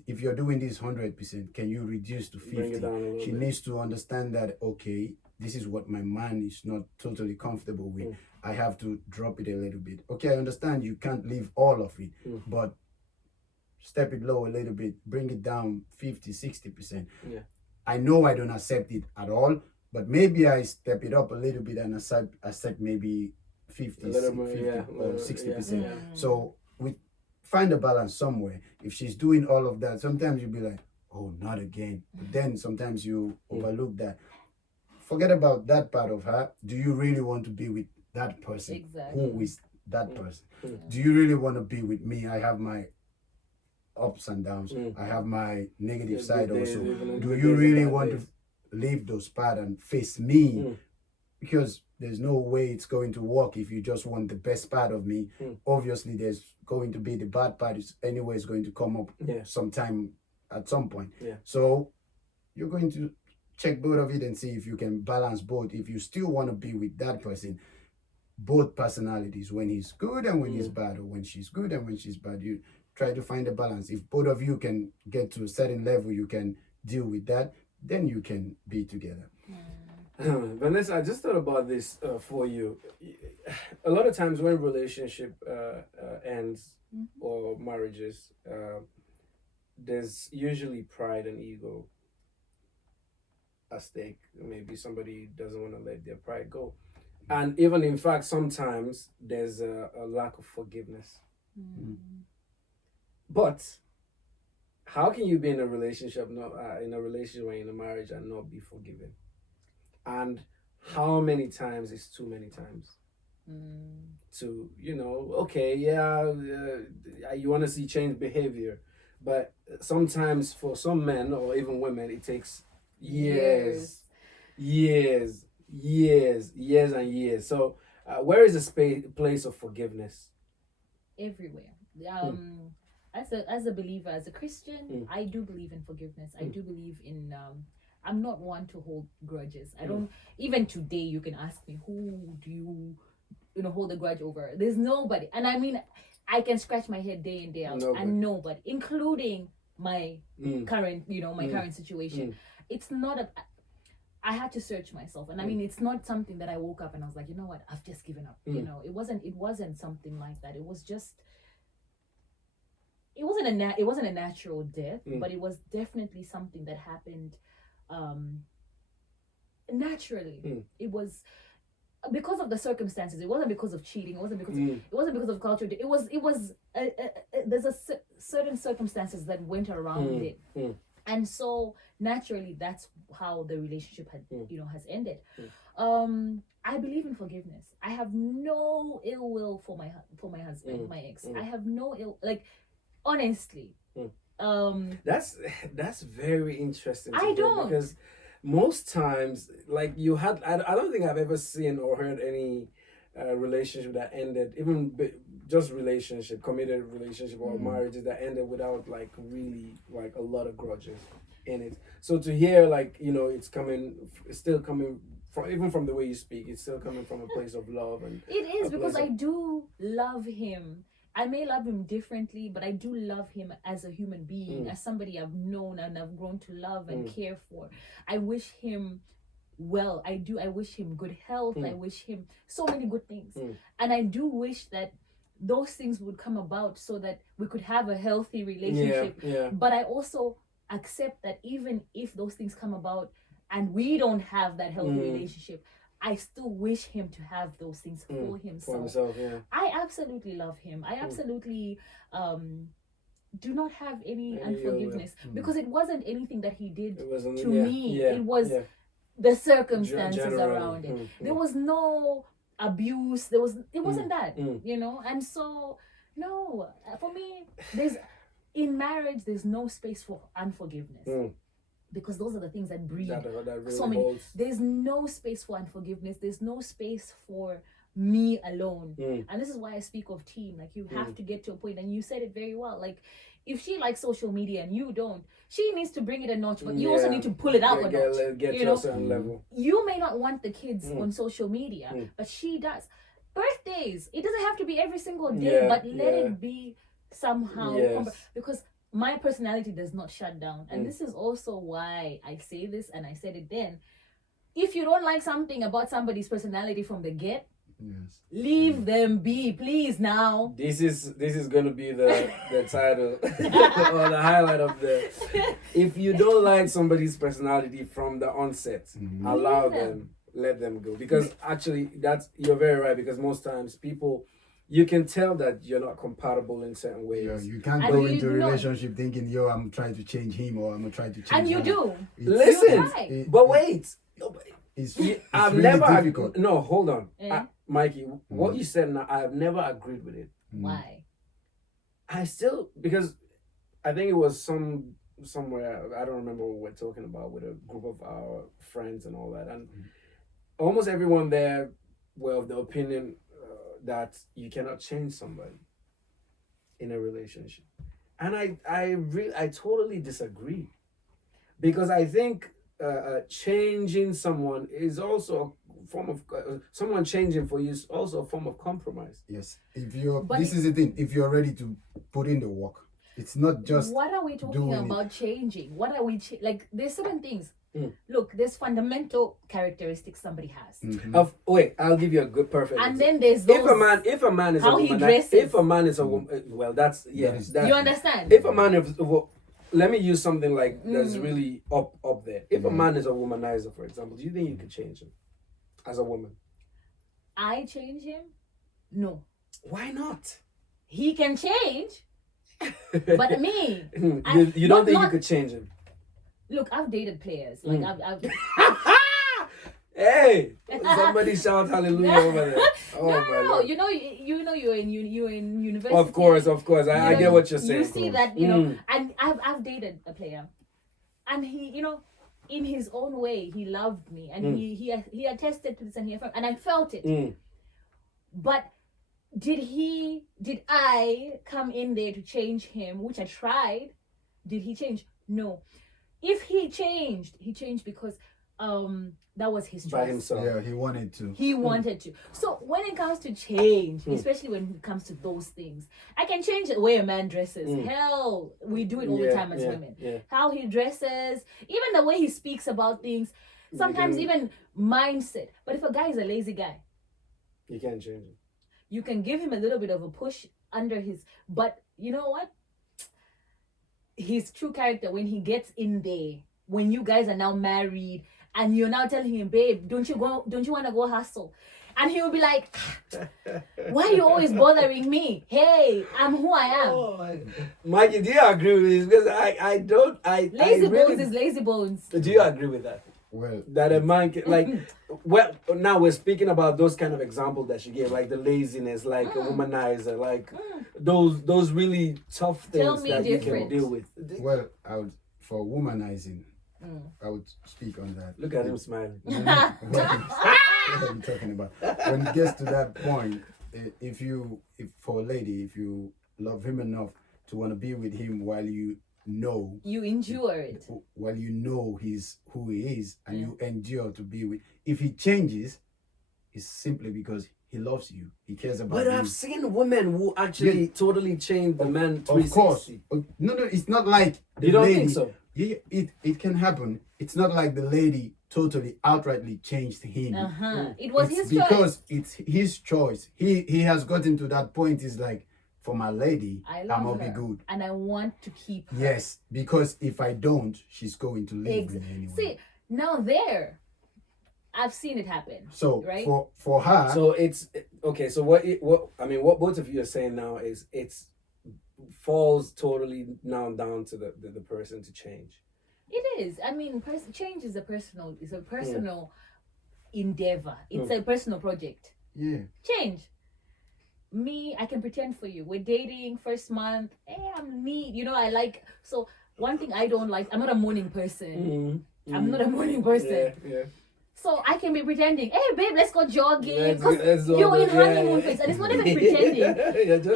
If you're doing this 100%, can you reduce to Bring 50? it down a little She bit. needs to understand that, okay, this is what my mind is not totally comfortable with. I have to drop it a little bit. Okay, I understand you can't leave all of it, but step it low a little bit, bring it down 50, 60%. Yeah. I know I don't accept it at all, but maybe I step it up a little bit and accept maybe 50, A little more, 50 yeah, or yeah, 60%. yeah. So we find a balance somewhere. If she's doing all of that, sometimes you'll be like, oh, not again. But then sometimes you overlook that. Forget about that part of her. Do you really want to be with that person? Exactly. Who is that person? Do you really want to be with me? I have my ups and downs. I have my negative There's side good days, also. even Do good you days and really bad want days. to leave those parts and face me? Because there's no way it's going to work if you just want the best part of me. Obviously, there's going to be the bad part. Is anyway is going to come up Yeah. sometime at some point. Yeah. So you're going to check both of it and see if you can balance both. If you still want to be with that person, both personalities, when he's good and when he's bad, or when she's good and when she's bad, you try to find a balance. If both of you can get to a certain level, you can deal with that, then you can be together. Vanessa, I just thought about this for you. A lot of times when relationship ends or marriages, there's usually pride and ego at stake. Maybe somebody doesn't want to let their pride go. And even in fact, sometimes there's a lack of forgiveness. But how can you be in a relationship, not in a relationship or in a marriage, and not be forgiven? And how many times is too many times? To, okay, yeah, you want to see change behavior, but sometimes for some men or even women, it takes years and years. So where is the place of forgiveness? Everywhere. As a believer, as a Christian, I do believe in forgiveness. I do believe in I'm not one to hold grudges. I don't. Even today, you can ask me, who do you hold a grudge over? There's nobody. And I mean, I can scratch my head day in, day out, and nobody, including my current current situation. It's not a. I had to search myself, and I mean, it's not something that I woke up and I was like, you know what, I've just given up. It wasn't something like that. It was just. It wasn't a natural death, but it was definitely something that happened naturally. It was because of the circumstances. It wasn't because of cheating. It wasn't because of culture. It was there's certain circumstances that went around it. And so naturally that's how the relationship had has ended. I believe in forgiveness. I have no ill will for my husband, my ex. I have no ill, like, honestly. That's very interesting to I hear, don't. because most times, like, I don't think I've ever seen or heard any relationship that ended, even just committed relationship or marriages that ended without like really like a lot of grudges in it. So to hear, like, it's still coming from, even from the way you speak, it's still coming from a place of love. And it is because I do love him. I may love him differently, but I do love him as a human being, as somebody I've known and I've grown to love and care for. I wish him well. I wish him good health. I wish him so many good things. And I do wish that those things would come about so that we could have a healthy relationship. But I also accept that even if those things come about and we don't have that healthy relationship, I still wish him to have those things for himself. I absolutely love him. I absolutely do not have any unforgiveness because it wasn't anything that he did to me. It was the circumstances around it. There was no abuse. It wasn't that, and so no, for me, in marriage there's no space for unforgiveness. Because those are the things that breed that really so many. holds. There's no space for unforgiveness. There's no space for me alone. And this is why I speak of team. Like, you have to get to a point, and you said it very well. Like, if she likes social media and you don't, she needs to bring it a notch, but you also need to pull it out a notch. Get to a certain level. You may not want the kids on social media, but she does. Birthdays, it doesn't have to be every single day, but let it be somehow. Because my personality does not shut down. And this is also why I say this, and I said it then. If you don't like something about somebody's personality from the get, leave them be, please. Now this is going to be the title or the highlight of the. If you don't like somebody's personality from the onset, allow them, let them go. Because actually, you're very right. Because most times people, you can tell that you're not compatible in certain ways. Yeah, you can't go into a relationship thinking, I'm trying to change him or I'm going to try to change him. And you do. Listen, but wait. It's I've really never difficult. No, hold on. Mikey, what you said now, I have never agreed with it. Why? I still, because I think it was somewhere, I don't remember what we're talking about, with a group of our friends and all that. And almost everyone there were of the opinion that you cannot change somebody in a relationship. And I totally disagree, because I think changing someone is also a form of someone changing for you is also a form of compromise. Yes. If you're, But this is the thing. If you're ready to put in the work, it's not just what are we talking doing it. about changing? What are we like? There's certain things. Mm. Look, there's fundamental characteristics somebody has, Wait, I'll give you a good perfect. and example. then there's those. If a man is how a he woman, dresses. if a man is a woman, well, that's yeah. That is- that- you understand? if a man is, well, let me use something like that's really up there. If a man is a womanizer, for example, do you think you could change him as a woman? I change him? No, Why not? he can change, but me. You don't think not- you could change him? Look, I've dated players. Like I've Hey, somebody shout hallelujah over there. Oh no, my no, Lord. you know, you're in university. Of course, I You get know, what you're saying. You see that, you know, Mm. and I've dated a player, and he, you know, in his own way, he loved me, and he attested to this, and and I felt it. Mm. But did I come in there to change him, which I tried? Did he change? No. If he changed because that was his choice. By himself. yeah, he wanted to. He wanted to. So when it comes to change, Hmm. especially when it comes to those things, I can change the way a man dresses. Hell, we do it all the time as women. Yeah. How he dresses, even the way he speaks about things, sometimes even mindset. But if a guy is a lazy guy, You can't change it. you can give him a little bit of a push under his, but you know what? His true character, when he gets in there, when you guys are now married and you're now telling him, babe, don't you want to go hustle? And he will be like, why are you always bothering me? Hey, I'm who I am. Oh, Mikey, do you agree with this? Because I don't. Lazy I really, bones is lazy bones. Do you agree with that? Well, That a man can, like, well, now we're speaking about those kind of examples that she gave, like the laziness, like a womanizer, like those really tough Tell things me that you different. can deal with. well, I would, for womanizing, I would speak on that. Look at him smiling. What are you talking about? When it gets to that point, if for a lady, if you love him enough to want to be with him while you know You endure it. while you know he's who he is, and you endure to be with, if he changes, it's simply because he loves you, he cares about But you. I've seen women who actually totally change the man 360. Of course. No, it's not like the You don't lady, think so? Yeah, it can happen. It's not like the lady totally outrightly changed him. It was It's his choice. because it's his choice. He has gotten to that point. Is like, for my lady, I love I'm her, gonna be good. and I want to keep her. Yes, because if I don't, she's going to leave me anyway. See, now there, I've seen it happen. So right? for her, So it's okay. So what what both of you are saying now is it's falls totally now down to the person to change. It is. I mean, change is a personal endeavor. It's a personal project. yeah, Change. Me, I can pretend for you. We're dating first month. Hey, I'm neat. You know, I like. So one thing I don't like. I'm not a morning person. I'm not a morning person. Yeah. So I can be pretending. Hey, babe, let's go jogging. Let's Because go, you're in yeah, honeymoon yeah. phase, and it's not even pretending.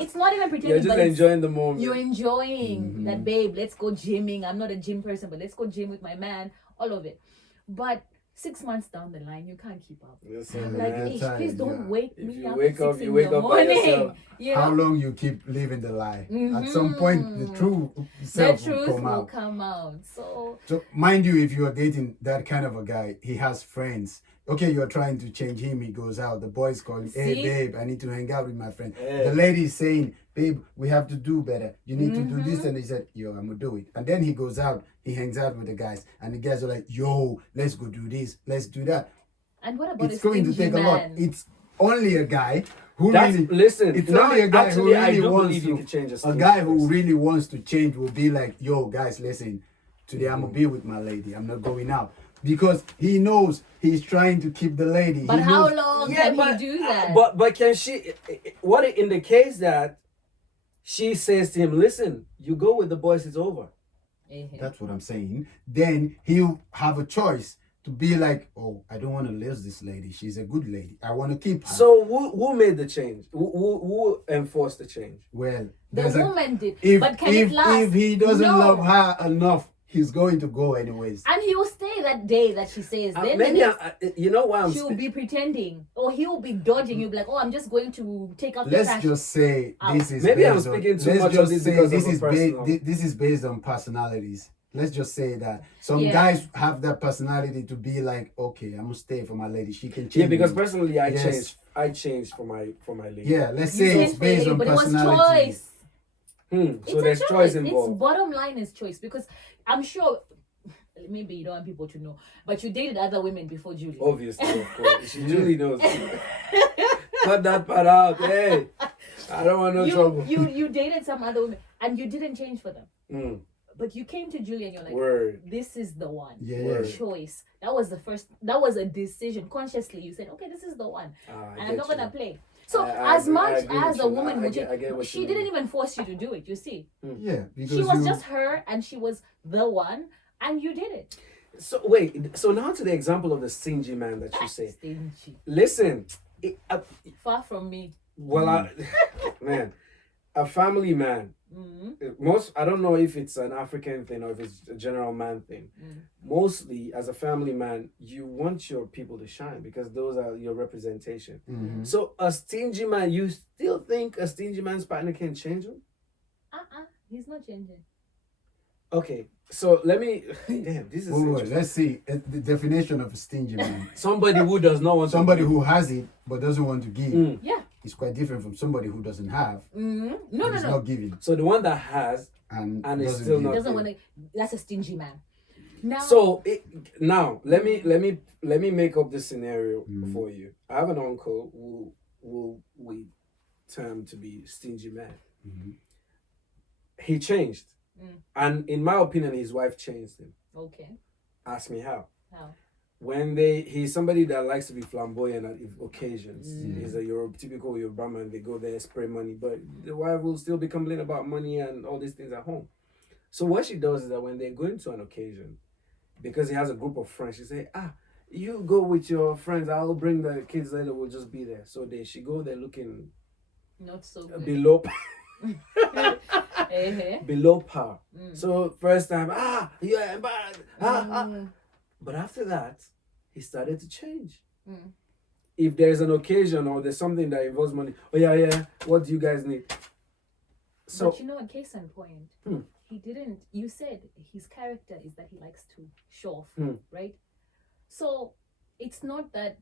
It's not even pretending. You're just but it's- enjoying the moment. You're enjoying that, babe. Let's go gymming. I'm not a gym person, but let's go gym with my man. All of it. But 6 months down the line, you can't keep up. Listen, I'm like, man. "Ish, Time, please don't yeah. wake If me you up. wake at up, 6 you in wake the up by morning." yourself. You how know, long you keep living the lie? At some point, the true the self will truth come will out. come out. So So mind you, if you are dating that kind of a guy, he has friends. Okay, you're trying to change him. He goes out. The boys call him, hey See? babe, I need to hang out with my friend. Yeah. The lady is saying, babe, we have to do better. You need to do this. And he said, yo, I'm gonna do it. And then he goes out. He hangs out with the guys, and the guys are like, yo, let's go do this. Let's do that. and what about It's a going to stingy take a lot. man? It's only a guy who That's really listen. It's no, only a guy actually, who I really do wants believe to. you can change A guy who person. really wants to change will be like, yo, guys, listen. Today I'm gonna be with my lady. I'm not going out because he knows he's trying to keep the lady. But He how knows- long Yeah, can but he do that? But can she? What in the case that she says to him, "Listen, you go with the boys. It's over." That's what I'm saying. Then he'll have a choice to be like, oh, I don't want to lose this lady. She's a good lady. I want to keep her. So who made the change? Who enforced the change? well, the there's a- woman did. if but can it last? if he doesn't No. love her enough, he's going to go anyways. And he will stay that day that she says. Then maybe the next, you know why I'm. she'll be pretending, or he'll be dodging. You'll be like, "Oh, I'm just going to take out the Let's trash." just say this is Maybe I'm based on- speaking too let's much just of this say because this of a is personal. this is based on personalities. Let's just say that some Yeah. guys have that personality to be like, okay, I'm gonna stay for my lady. She can change. Yeah, because me. personally, I Yes. changed for my lady. Yeah, let's You say said it's based failure, on but it was personality. choice. So It's there's a choice It's involved. bottom line is choice, because I'm sure maybe you don't want people to know, but you dated other women before Julie. Obviously, of course. She Julie knows. Cut that part out. Hey, I don't want no trouble. You dated some other women and you didn't change for them, Mm, but you came to Julie and you're like, word. this is the one. Yeah, Word. yeah. Choice. That was the first. That was a decision. Consciously, you said, okay, this is the one, I and I'm get not you. gonna play. So I as agree- I much agree as with a you. woman I would, get what she you didn't mean. even force you to do it. You see, Yeah, because she was you, just her, and she was the one, and you did it. So wait. So now to the example of the stingy man that you say. Stingy. Listen. Far from me. Well, man, a family man. Most, I don't know if it's an African thing or if it's a general man thing. Mostly, as a family man, you want your people to shine because those are your representation. Mhm. So a stingy man, you still think a stingy man's partner can change him? He's not changing. Okay, so let me. Damn, this is Wait, interesting. let's see the definition of a stingy man. Somebody who does not want Somebody to. who has it but doesn't want to give Mm. Yeah. is quite different from somebody who doesn't have No, and is no. not giving So the one that has. and it's doesn't still give. not- Doesn't want to. That's a stingy man. Now. So now let me make up this scenario for you. I have an uncle who we term to be stingy man. Mhm. He changed, and in my opinion, his wife changed him. Okay. Ask me how. How? When he's somebody that likes to be flamboyant at occasions. He's a typical Yoruba man. They go there, spray money, but the wife will still be complaining about money and all these things at home. So what she does is that when they go into an occasion, because he has a group of friends, she say, you go with your friends, I'll bring the kids later, we'll just be there. So she go there looking Not so good. below Eh-heh. below par. So first time, yeah, but after that, he started to change. If there's an occasion or there's something that involves money, yeah, what do you guys need? So But you know, a case in point, he didn't. You said his character is that he likes to show off, right? So it's not that.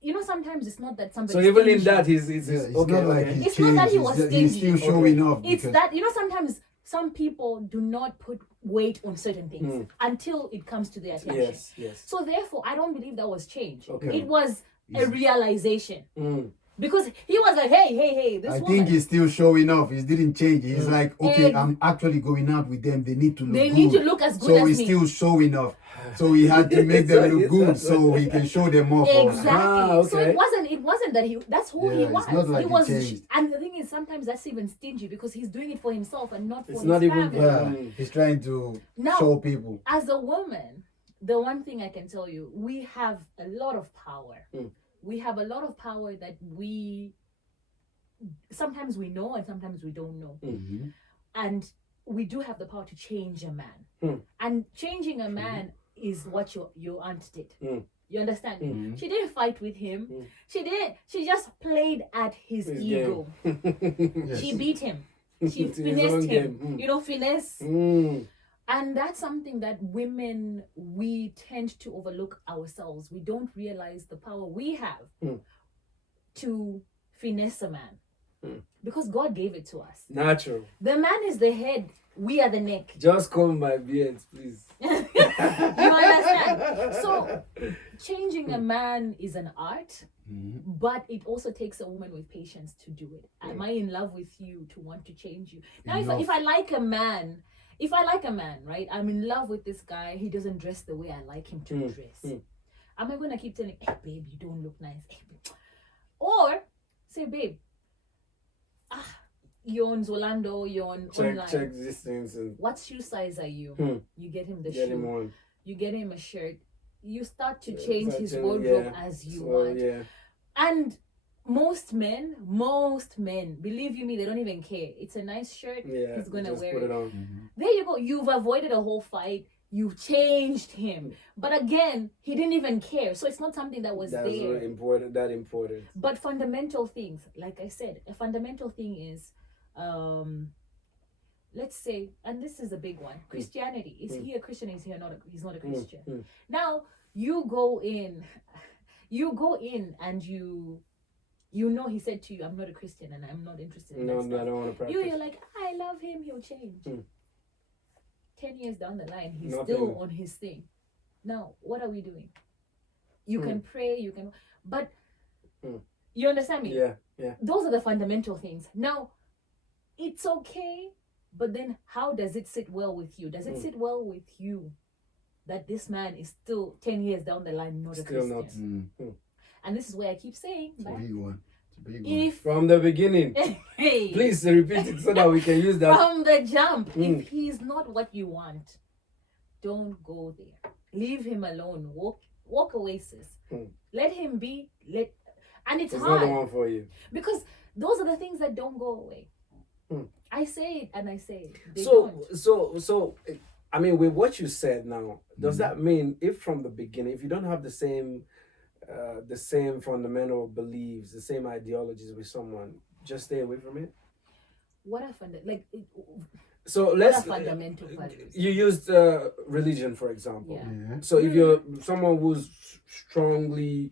You know, sometimes it's not that somebody. so even in stingy. that, he's It's okay. not like Okay. he's It's not that he changed, was he's still stingy. showing off. It's because- that, you know, sometimes some people do not put weight on certain things until it comes to their attention. Yes. So therefore, I don't believe that was change. Okay. It was a realization. Mm. Because he was like, hey, this I woman. think he's still showing off. He didn't change. He's like, okay, Egg. I'm actually going out with them. They need to look They good. need to look as good so as he's me. still showing off. So he had to make them look good so he can show them off. Exactly. So okay. it wasn't that that's who he Yeah, was. it's not like he he was changed. and the thing is, sometimes that's even stingy because he's doing it for himself and not for It's his not even- family. Yeah, he's trying to Now- show people. As a woman, the one thing I can tell you, we have a lot of power. We have a lot of power that we sometimes we know and sometimes we don't know. And we do have the power to change a man. And changing a man is what your aunt did. You understand me? She didn't fight with him. She just played at his ego. Yes. She beat him. She his finessed own him. game. You know, finesse. Mm. And that's something that women, we tend to overlook ourselves. We don't realize the power we have to finesse a man. Because God gave it to us. Natural. The man is the head, we are the neck. Just comb my beard, please. You understand? So, changing a man is an art, but it also takes a woman with patience to do it. Am I in love with you to want to change you? Now, if I like a man, right? I'm in love with this guy. He doesn't dress the way I like him to dress. Am I going to keep telling, hey, babe, you don't look nice? Hey, babe. Or say, babe, you're on Zolando, you're on online. Check these things and What shoe size are you? You get him the get shoe. him on. You get him a shirt. You start to change his Such a- wardrobe yeah. as you So, want. yeah. And most men, believe you me, they don't even care. It's a nice shirt. Yeah, He's gonna just wear put it. it on. There you go. You've avoided a whole fight. You've changed him. But again, he didn't even care. So it's not something that was That's there. really important. That important. But fundamental things, like I said, a fundamental thing is, let's say, and this is a big one, Christianity. Is he a Christian? Is he not? He's not a Christian. Now you go in and you know he said to you, I'm not a Christian and I'm not interested in No, that stuff. I don't want to practice. You're like, I love him, he'll change. 10 years down the line, he's Nothing. still on his thing. Now, what are we doing? You can pray, but you understand me? Yeah. Those are the fundamental things. Now, it's okay, but then how does it sit well with you? Does it sit well with you that this man is still 10 years down the line not a Still Christian? not. And this is where I keep saying, It's a big one. It's a big one. if From the beginning. hey, Please repeat it so that we can use that. from the jump, if he's not what you want, don't go there. Leave him alone. Walk away, sis. Let him be. And it's It's hard not the one for you. because those are the things that don't go away. I say it and I say it. They So, don't. I mean, with what you said now, does that mean if from the beginning, if you don't have the same fundamental beliefs, the same ideologies with someone, just stay away from it? What are So what let's. are fundamental values? You used religion, for example. Yeah. Yeah. So if you're someone who's strongly,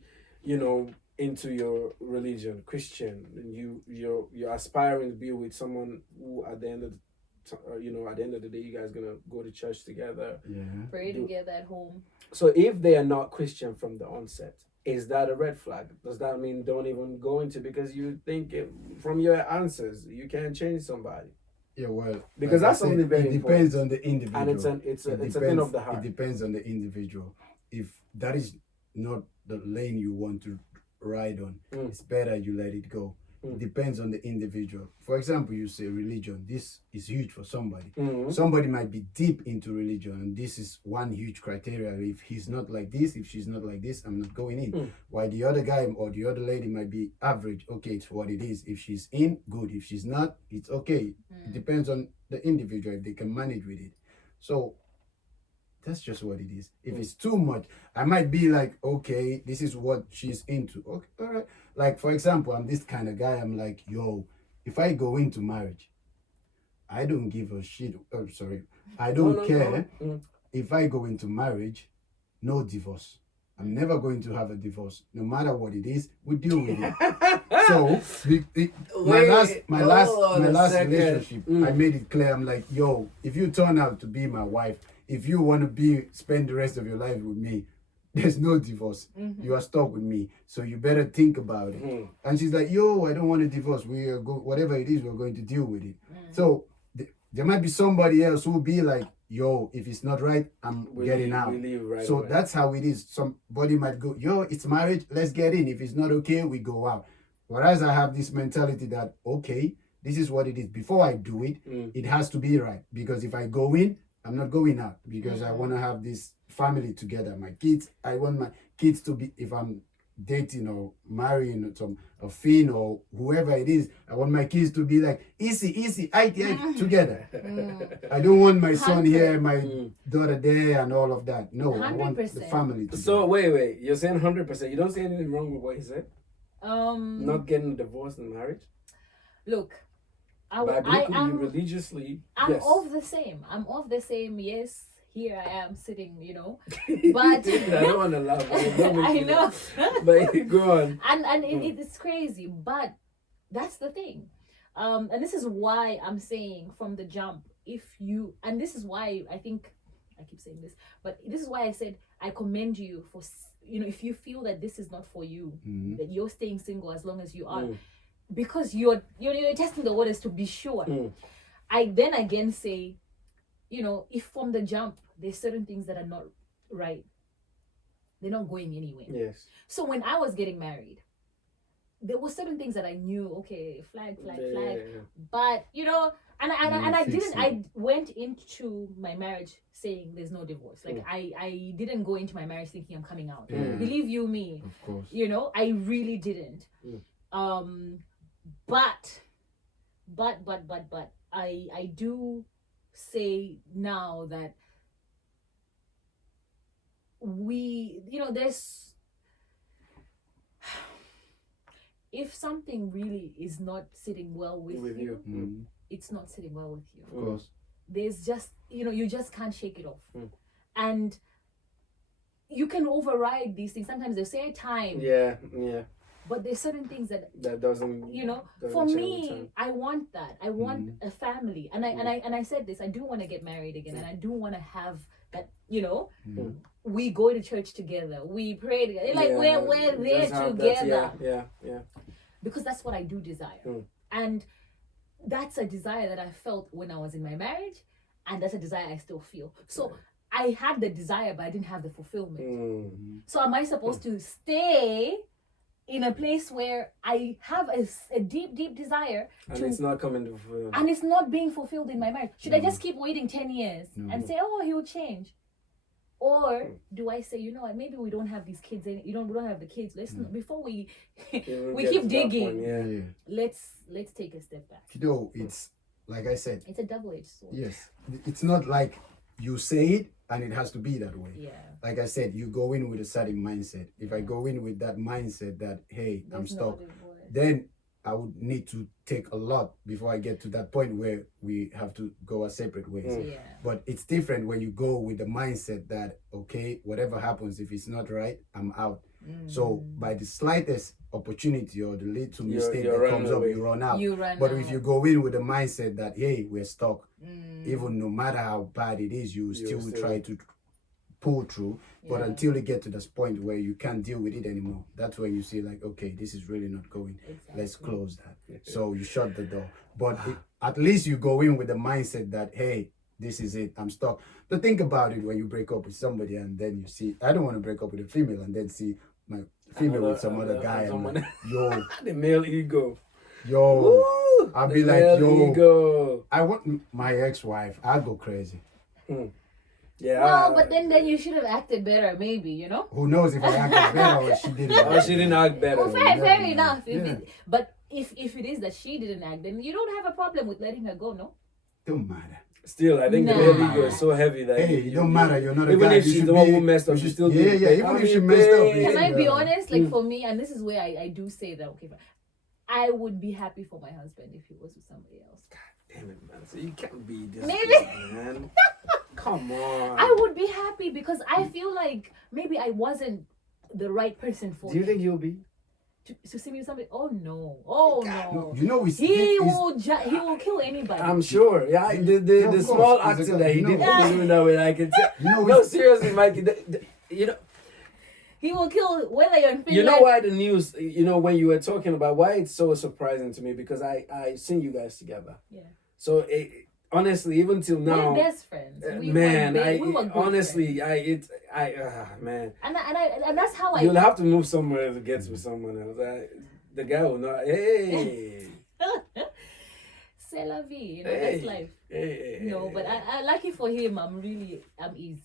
into your religion, Christian, and you're aspiring to be with someone who at the end of the day, you guys gonna go to church together. Yeah. Pray together at home. So if they are not Christian from the onset, is that a red flag? Does that mean don't even go into, because you think from your answers you can't change somebody? Yeah, well, Because like that's I said, something very it depends on the individual. And it's a It thing of depends- the heart. It depends on the individual. If that is not the lane you want to ride on, it's better you let it go. It depends on the individual. For example, you say religion. This is huge for somebody. Somebody might be deep into religion, and this is one huge criteria. If he's not like this, if she's not like this, I'm not going in. While the other guy or the other lady might be average. Okay, it's what it is. If she's in, good. If she's not, it's okay. It depends on the individual if they can manage with it. So that's just what it is. If it's too much, I might be like, okay, this is what she's into. Okay, all right. Like, for example, I'm this kind of guy. I'm like, yo, if I go into marriage, I don't give a shit. Oh, sorry. I don't care if I go into marriage, no divorce. I'm never going to have a divorce. No matter what it is, we deal with it. So, my last relationship, I made it clear. I'm like, yo, if you turn out to be my wife, if you want to spend the rest of your life with me, there's no divorce. You are stuck with me. So you better think about it. And she's like, yo, I don't want a divorce. Whatever it is, we're going to deal with it. So there might be somebody else who will be like, yo, if it's not right, I'm getting out. So that's how it is. Somebody might go, yo, it's marriage, let's get in. If it's not okay, we go out. Whereas I have this mentality that, okay, this is what it is. Before I do it, it has to be right. Because if I go in, I'm not going out, because I want to have this family together. My kids, I want my kids to be, if I'm dating or marrying a Finn or whoever it is, I want my kids to be like, easy, together. I don't want my son here, my daughter there, and all of that. No, I want the 100%. family together. So wait, you're saying 100%. You don't see anything wrong with what he said? Not getting divorced in marriage? Look, Biblically, religiously, I'm yes. of the same. Yes, here I am sitting, But I don't want to laugh. I know. But go on. And it's crazy, but that's the thing. And this is why I'm saying from the jump, and this is why I think I keep saying this, but this is why I said I commend you for, if you feel that this is not for you, that you're staying single as long as you are, because you're testing the waters to be sure. I then again say, if from the jump there's certain things that are not right, they're not going anywhere. Yes. So when I was getting married, there were certain things that I knew, okay, flag. But and I went into my marriage saying there's no divorce. Like I didn't go into my marriage thinking I'm coming out. Believe you me. Of course. I really didn't. But I do say now that there's, if something really is not sitting well with you, Mm, it's not sitting well with you. of course. There's just, you just can't shake it off. Mm. And you can override these things. Sometimes they say time, Yeah. but there's certain things that, That doesn't. doesn't for change with me, time. I want that. I want a family. And I said this, I do want to get married again, and I do want to have that, Mm. we go to church together, we pray together. Like Yeah, we're there just have together. that, yeah. Because that's what I do desire. Mm. And that's a desire that I felt when I was in my marriage, and that's a desire I still feel. So I had the desire, but I didn't have the fulfillment. Mm. So am I supposed to stay in a place where I have a deep desire And to, it's not coming to fulfill. and it's not being fulfilled in my marriage? Should I just keep waiting 10 years and say, oh, he will change? Or do I say, you know what, maybe we don't have these kids, we don't have the kids. Let's not, before we You we get keep to that digging. point, yeah. let's take a step back. It's like I said, It's a double-edged sword. yes, it's not like you say it and it has to be that way. Yeah. Like I said, you go in with a certain mindset. If I go in with that mindset that, hey, I'm That's stuck, not a word. then I would need to take a lot before I get to that point where we have to go our separate ways. Mm. Yeah. But it's different when you go with the mindset that, okay, whatever happens, if it's not right, I'm out. So by the slightest opportunity or the little mistake you're that comes running up, away. you run out. You run But out. if you go in with the mindset that, hey, we're stuck, even no matter how bad it is, you still try to pull through. But Yeah. until you get to this point where you can't deal with it anymore, that's when you see like, okay, this is really not going. Let's close that. So you shut the door. But at least you go in with the mindset that, hey, this is it, I'm stuck. But think about it when you break up with somebody and then you see, I don't want to break up with a female and then see my female with some other guy. And like, yo, The male ego. yo, I'll be The like, male yo, ego. I want my ex-wife. I'll go crazy. Yeah. Well, but then you should have acted better, maybe, Who knows if I acted better or she did it? Oh, she didn't act better. Well, never fair know. enough. Yeah. But if it is that she didn't act, then you don't have a problem with letting her go, no? Don't matter. Still, I think the Nah. male ego is so heavy that Hey, it don't matter. You're not a even guy. if You she's should the one be- who messed up, you she should- still yeah, did yeah. it. Even I if she mean, messed up, babe. Can I be yeah. honest? Like for me, and this is where I do say that, okay, I would be happy for my husband if he was with somebody else. Damn it, man. So you can't be this Maybe. good, man. Come on. I would be happy because I feel like maybe I wasn't the right person for Do you him. think you'll be? to see me with somebody. Oh no! No, you know, He will kill anybody. I'm sure. Yeah, the Yeah, of the course. small He's a acting guy. that he You did know. wasn't even that way. I can tell. You know, No, he's- seriously, Mikey. You know, He will kill whether you're in Finland. you know why the news. You know when you were talking about why it's so surprising to me because I seen you guys together. Yeah. So honestly, even till now, We're best friends. We man, were, I we were good honestly, friends. man. And that's how I. You'll have to move somewhere to get with someone else. The guy will not. Hey. C'est la vie, Hey. that's life. Hey. No, but I lucky for him. I'm easy.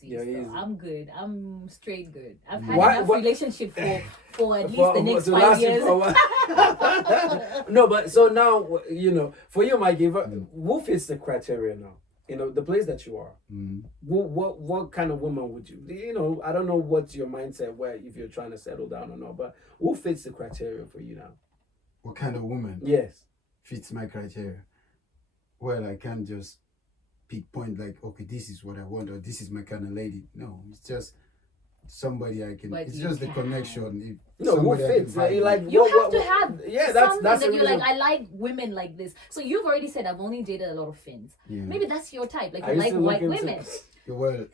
You're So easy. I'm good. I'm straight good. I've had Why- enough what- relationship for at least the next to 5 last you years. for a while. No, but so now for you, Mikey, who fits the criteria now? The place that you are. What kind of woman would you? I don't know what's your mindset where if you're trying to settle down or not, but who fits the criteria for you now? What kind of woman Yes. fits my criteria? Well, I can't just point like, okay, this is what I want or this is my kind of lady. No, it's just somebody I can. But it's you just the can. connection. If No, who somebody I can fits? vibe Like with. You what- have what- to have yeah, that's something the that you're like, reason. I like women like this. So you've already said I've only dated a lot of Finns. Yeah. Maybe that's your type. Like Are you you like still white looking to- women. Well,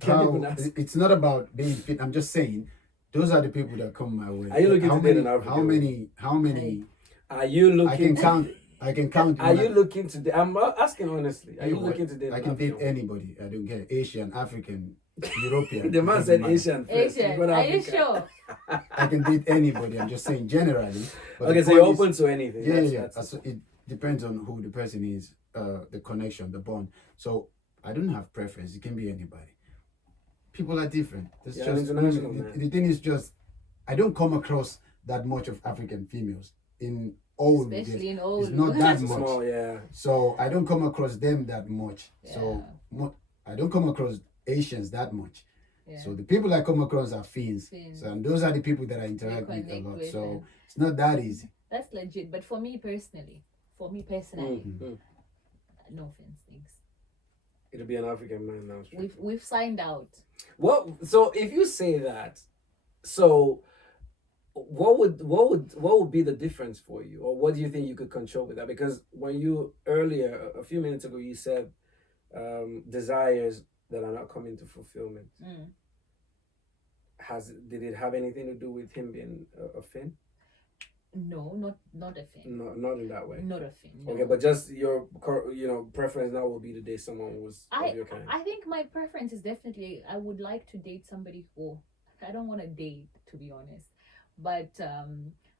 Can't even ask. it's not about being fit. I'm just saying, those are the people that come my way. Are you looking how to many, date an African How many? How many? Are you looking? I can count. I can count. Are you looking to? I'm asking honestly. Are Yeah, you well, looking to date? I an can date African? anybody. I don't care. Asian, African, European. The man it said doesn't matter. Asian first. Asian. before Are you African. sure? I can date anybody. I'm just saying generally. But Okay, the so you're point is- open to anything. Yeah, That's- yeah. that's- So it depends on who the person is, the connection, the bond. So I don't have preference. It can be anybody. People are different. It's You're just international, the man. thing is just I don't come across that much of African females. in old, Especially in it's old. not that much. Small, yeah. So I don't come across them that much. So Yeah. I don't come across Asians that much. Yeah. So the people I come across are Finns. Finns. So and those are the people that I interact with a connect lot. with So them. it's not that easy. That's legit. But for me personally, no offense, thanks. It'll be an African man now. We've signed out. Well, so if you say that, so what would be the difference for you, or what do you think you could control with that? Because when you earlier, a few minutes ago, you said desires that are not coming to fulfillment. Did it have anything to do with him being a Finn? No, not a Finn. No, not in that way. Not a Finn. No. Okay, but just your preference now will be the day someone was of your kind. I think my preference is definitely I would like to date somebody who I don't want to date, to be honest, but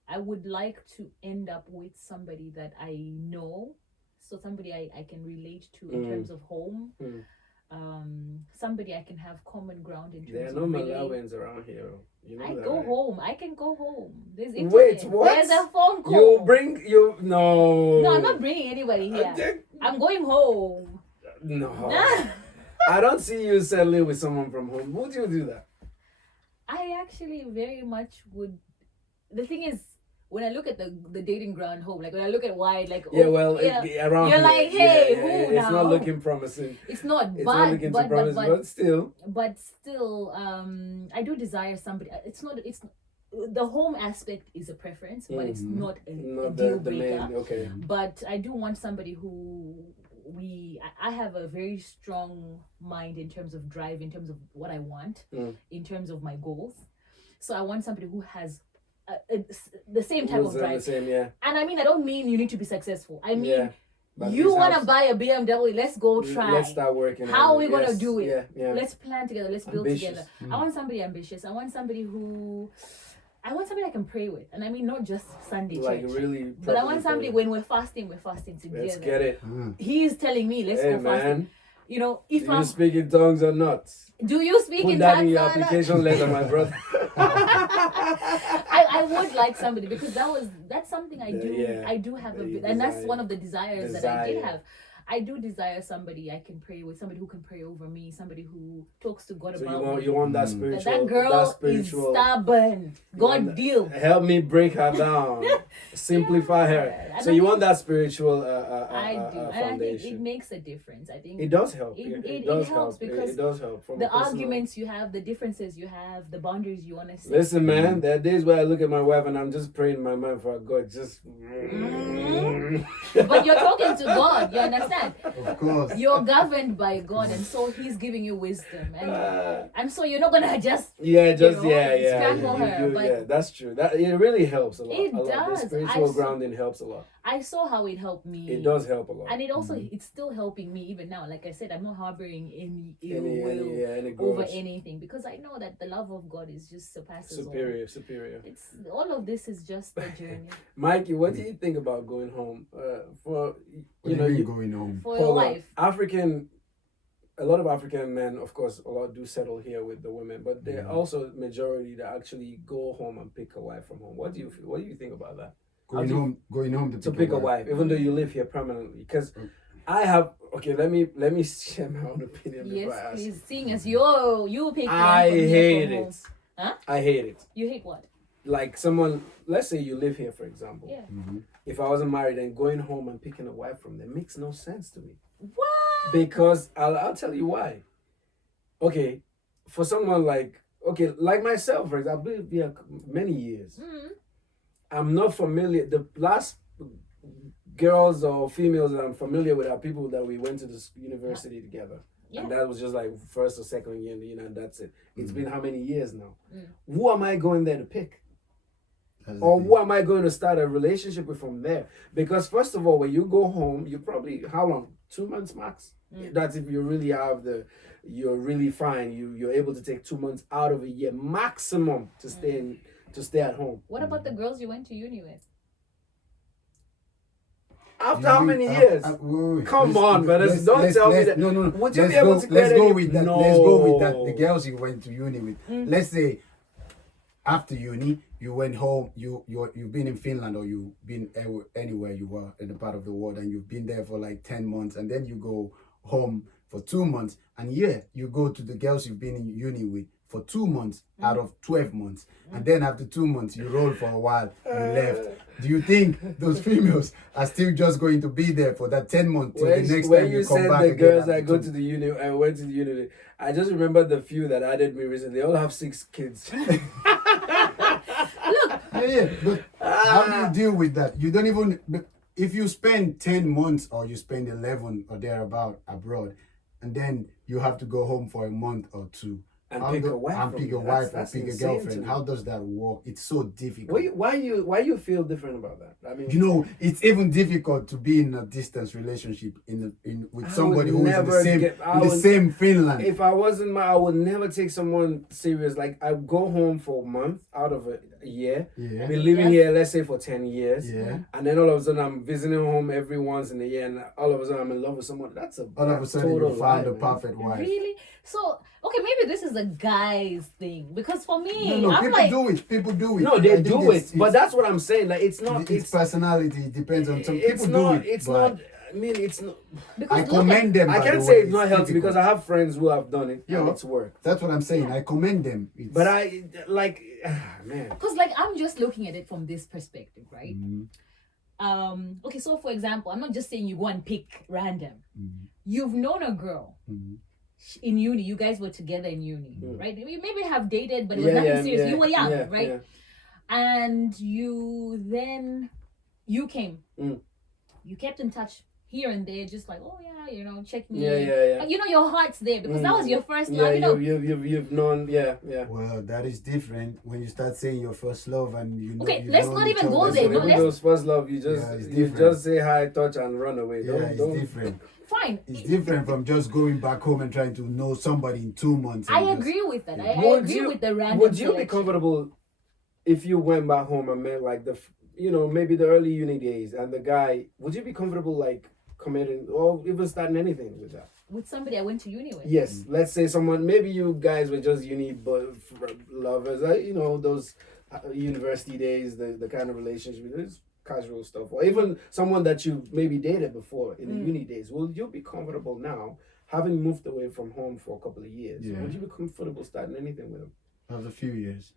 I would like to end up with somebody that I know, so somebody I can relate to in terms of home. Somebody I can have common ground in terms there are of no really. Malawians around here. You know I that, go right? home. I can go home. There's Wait, internet. what? There's a phone call. No. No, I'm not bringing anybody here. I'm going home. No. Nah. I don't see you settling with someone from home. Would you do that? I actually very much would. The thing is, when I look at the dating ground home, like when I look at why, like Yeah, well, around you're here, like, hey, yeah, who it's now? not looking promising. It's not, It's not looking too promising, but still. But still, I do desire somebody. It's the home aspect is a preference, but it's not a Not deal the breaker. main. Okay. But I do want somebody who I have a very strong mind in terms of drive, in terms of what I want, in terms of my goals. So I want somebody who has the same type of drive. The same, yeah. And I mean, I don't mean you need to be successful. I mean, but you want to buy a BMW, let's go try. Let's start working. How are on we it. going to Yes, do it? Yeah, yeah. Let's plan together. Let's build Ambitious. together. I want somebody ambitious. I want somebody I can pray with. And I mean, not just Sunday Like church. really. But I want properly somebody, put when we're fasting together. Let's get it. He's telling me, let's Hey, go fasting. man. You know, if Do you I'm... speak in tongues or not? Do you speak Put in that in tongues your or not? application letter, my brother. I would like somebody because that's something I do. Yeah. I do have You and that's desire. one of the desires that I did Desire. have. I do desire somebody I can pray with, somebody who can pray over me, somebody who talks to God So about you me. want that But spiritual. that girl is stubborn. God deal. Help me break her down. Simplify her. And So I you think- want that spiritual I do, and I think foundation. it makes a difference. I think It does help. It does helps help. because it does help. From the a personal- arguments you have, the differences you have, the boundaries you want to set. Listen, man, there are days where I look at my wife and I'm just praying in my mind for God. Just. But you're talking to God. You understand? Of course. You're governed by God, and so He's giving you wisdom, and so you're not gonna just strangle her. But yeah, that's true. That it really helps a lot. It a lot. does. The spiritual I grounding helps a lot. I saw how it helped me. It does help a lot. And it also it's still helping me even now. Like I said, I'm not harboring any ill Any will over grudge. anything because I know that the love of God is just surpasses Superior. It's all of this is just a journey Mikey, what do you think about going home? For What do you mean going home? for your hold on. wife. A lot of African men, of course, a lot do settle here with the women, but there are also majority that actually go home and pick a wife from home. What do you think about that? Going home To pick a wife, even though you live here permanently. Because I have let me share my own opinion before I Yes, ask. please. Seeing as you pick one I from here hate from it. home. Huh? I hate it. You hate what? Like someone, let's say you live here, for example. Yeah. If I wasn't married and going home and picking a wife from there makes no sense to me. What? Because I'll tell you why. Okay, for someone like myself, for example, I've been here many years. I'm not familiar. The last girls or females that I'm familiar with are people that we went to this university together. Yeah. And that was just like first or second year, and that's it. It's been how many years now? Who am I going there to pick? Or who am I going to start a relationship with from there? Because first of all, when you go home, you probably, how long? 2 months max? That's if you really you're really fine. You're able to take 2 months out of a year maximum to stay at home. What about the girls you went to uni with? After how many years? Come on, brothers. Don't tell me that. No. Would you Let's be able go, to let's get go any- with that. No. Let's go with that. The girls you went to uni with. Let's say after uni, you went home. You've been in Finland, or you've been anywhere you were in the part of the world, and you've been there for like 10 months, and then you go home for 2 months, and you go to the girls you've been in uni with for 2 months out of 12 months, and then after 2 months you roll for a while, you left. Do you think those females are still just going to be there for that 10 months till the next when time you you come said back the again? girls after that go 2? to the uni, I went to the uni. I just remember the few that added me recently. They all have 6 kids. Look, Yeah, but how do you deal with that? You don't even, if you spend 10 months or you spend 11 or thereabout abroad, and then you have to go home for a month or two. And pick a wife and from pick you. a wife or That's pick a insane to girlfriend. me. How does that work? It's so difficult. Why you feel different about that? I mean, You know, it's even difficult to be in a distance relationship with I somebody would who is in never the same get- I in the would- same Finland. if I wasn't I would never take someone serious. Like I go home for a month out of a year. Yeah. Been living Yes. here, let's say for 10 years. Yeah. And then all of a sudden I'm visiting home every once in a year, and all of a sudden I'm in love with someone. That's a All of a sudden total you found lie, the man. perfect wife. really? So, okay, maybe this is a guy's thing, because for me, No, I'm people like, do it. People do it. No, they I think do it, but that's what I'm saying. Like it's not. it's personality. It depends on some It's people. not. do it. It's but not. I mean, it's not. because I look commend them. I by can't the say way. it's not healthy difficult. because I have friends who have done it and Yeah. it's worked. That's what I'm saying. I commend them. It's, But like, man. Because like I'm just looking at it from this perspective, right? Mhm, Okay, so for example, I'm not just saying you go and pick random. mhm, You've known a girl mhm. in uni. You guys were together in uni, Mm. right? You maybe have dated, but it was nothing serious. You were young, yeah, right? yeah. And you came. Mm. You kept in touch here and there, just like, oh yeah, checking Yeah, in. yeah, yeah. Like, your heart's there because that was your first Yeah, love. you've known, yeah. Well, that is different when you start saying your first love and you know. Okay, you let's know not each even go other. there. So No, even let's- those first love, you Yeah, it's you different. just say hi, touch, and run away. Yeah, it's Don't. different. Fine. It's different from just going back home and trying to know somebody in 2 months. I and just- agree with that. I Would agree you- with the random. Would you be selection. comfortable if you went back home and met like maybe the early uni days and the guy? Would you be comfortable like committing or even starting anything with that? with somebody I went to uni with? Yes, let's say someone. Maybe you guys were just uni but lovers. Those university days, the kind of relationship. There's casual stuff, or even someone that you maybe dated before in the uni days. Will you be comfortable now, having moved away from home for a couple of years? Yeah. Would you be comfortable starting anything with him? After a few years.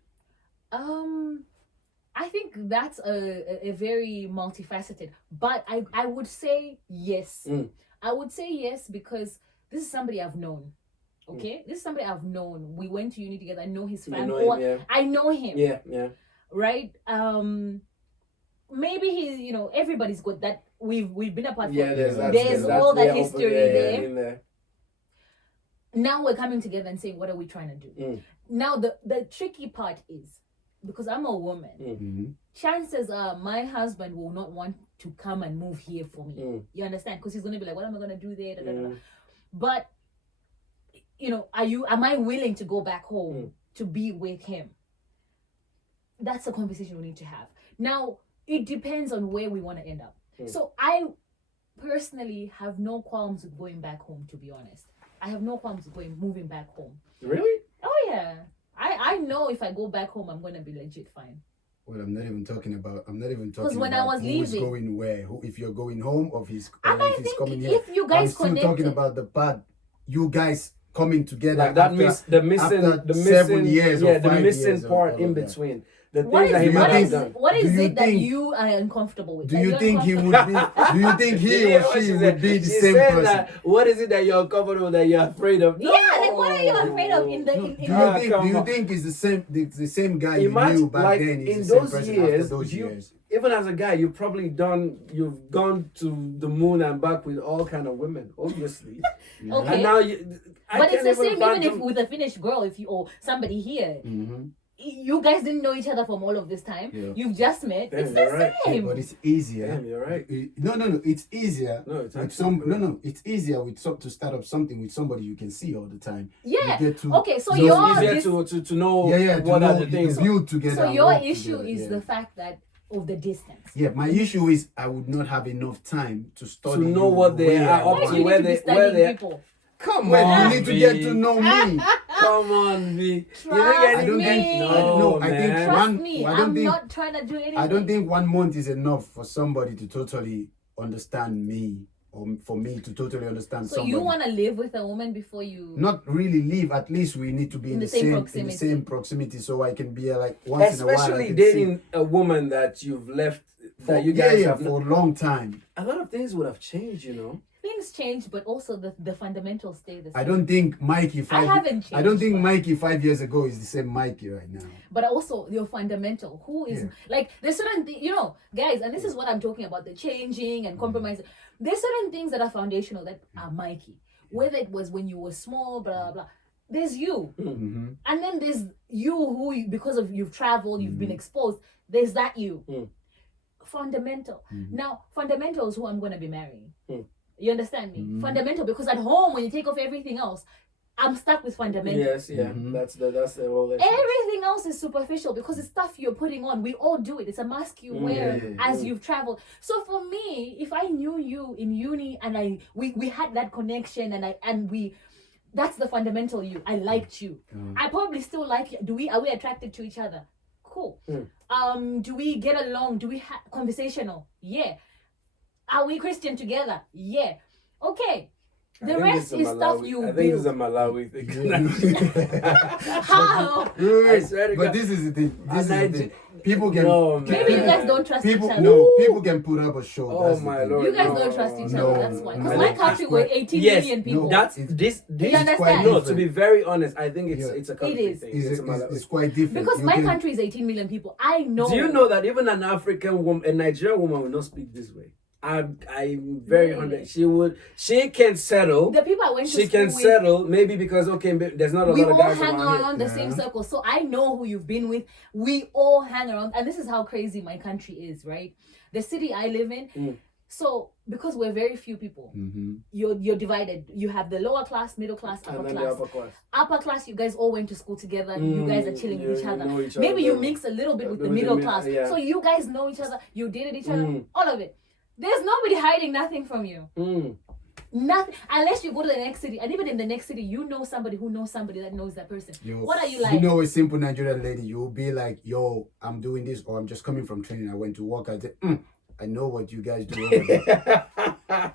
I think that's a very multifaceted, but I would say yes. Mm. I would say yes because this is somebody I've known. Okay, this is somebody I've known. We went to uni together. I know his You family. know him, yeah. I know him. Yeah. Right. Maybe he. Everybody's got that. We've been apart. Yeah, for there's all that yeah, history yeah, there. in there. Now we're coming together and saying, what are we trying to do? Mm. Now the tricky part is, because I'm a woman, Mhm. chances are my husband will not want to come and move here for me. Mm. You understand? Because he's gonna be like, what am I gonna do there? Da, da, da, da. Mm. But am I willing to go back home Mm. to be with him? That's a conversation we need to have. Now it depends on where we want to end up. Mm. So I personally have no qualms with going back home, to be honest. I have no qualms with moving back home. Really? Oh yeah. I know if I go back home I'm gonna be legit fine. Well, I'm not even talking about. when I was who's leaving- going where. If you're going home, or if he's And I if he's think coming here. if you I'm guys still talking connected, about the part you guys coming together. Like that after- the missing after the 7 missing years or yeah, the 5 missing years or part all in of that. between. The what things that he is Do you might what have is think- done. what do is you it that think- you are uncomfortable with? Do That you you're think he would uncomfortable- be? Do you think You he hear or what she she would said? be the She same said person? that, what is it that you're comfortable that you're afraid of? Yeah, like what are you afraid of in the No, in do the you think? come Do you on. think it's the same guy you Imagine, knew back like, then? Is in the same those person years, after those years? even as a guy, you've probably you've gone to the moon and back with all kind of women, obviously. Okay. And now but it's the same even if fathom- with a Finnish girl, if you or somebody here, Mm-hmm. you guys didn't know each other from all of this time. Yeah. You've just met. Damn, It's you're the right. same. But it's easier. Damn, you're right. No. It's easier. No, it's with actually correct. It's easier with to start up something with somebody you can see all the time. Yeah. You get to Okay, so know- your It's easier this- to know to what know are the you things. can build together. so and your work issue together, is yeah. the fact that of the distance. Yeah, my issue is I would not have enough time to study. To know you what they where are and up Why to, do what. you where need to be they- where studying they- people? Come Wait, on, you need to V. get to know me. Come on, V. You Trust think I don't me. think. No, I think man. Trust one. me, I don't I'm think. not trying to do anything. I don't think 1 month is enough for somebody to totally understand me, or for me to totally understand So somebody. you want to live with a woman before you? Not really live. At least we need to be in the same proximity. proximity, so I can be like once in a while. I Especially can dating a woman that you've left, for, that you guys have. for a long time. A lot of things would have changed, you know. Things change, but also the fundamentals stay the same. I don't think Mikey I haven't changed. I don't think but- Mikey 5 years ago is the same Mikey right now. But also your fundamental. Who is Yeah. like there's certain you know, guys, and this is what I'm talking about, the changing and compromising. There's certain things that are foundational that are Mikey. Whether it was when you were small, blah blah. There's you. Mm-hmm. And then there's you who because of you've traveled, you've been exposed. There's that you. Fundamental. Now, fundamental is who I'm gonna be marrying. You understand me? Fundamental, because at home when you take off everything else, I'm stuck with fundamental. Yes, yeah. That's the whole essence. Everything else is superficial because it's stuff you're putting on. We all do it. It's a mask you wear as you've traveled. So for me, if I knew you in uni and we had that connection and we that's the fundamental you. I liked you. I probably still like you. Are we attracted to each other? Cool. Do we get along? Do we have conversational? Yeah. Are we Christian together? Yeah. Okay. The rest is stuff you I think it's a build. Malawi thing. How? I swear to But God. this is the thing. This is And I the thing. ju- People can. No, man. Maybe you guys don't trust People each other. no. People can put up a show. Oh that's the my thing. Lord. You guys No, don't trust each no, other. That's why. Because no. my country It's we're quite- 18 Yes, million people. That's It's- this. You understand? No, to be very honest, I think it's Yeah. it's a country is. thing. It's, It's a Malawi. it's quite different. Because You my can- country is 18 million people. I know. Do you know that even an African woman, a Nigerian woman, will not speak this way? I'm very Really? honest. She can settle. the people I went to She school can with, settle. Maybe because there's not a we lot of all guys hang around here. around the same circle. So I know who you've been with. We all hang around. And this is how crazy my country is, right? The city I live in. So because we're very few people, you're divided. You have the lower class, middle class, upper And then the class. upper class. Upper class, you guys all went to school together. You guys are chilling with each you other. know each other Maybe you very mix a little bit with With the the middle mid- class. yeah. So you guys know each other. You dated each other. All of it. There's nobody hiding nothing from you. Nothing. Unless you go to the next city. And even in the next city, you know somebody who knows somebody that knows that person. What are you like? You know, a simple Nigerian lady, you'll be like, yo, I'm doing this, or I'm just coming from training. I went to work. I said, I know what you guys do over there.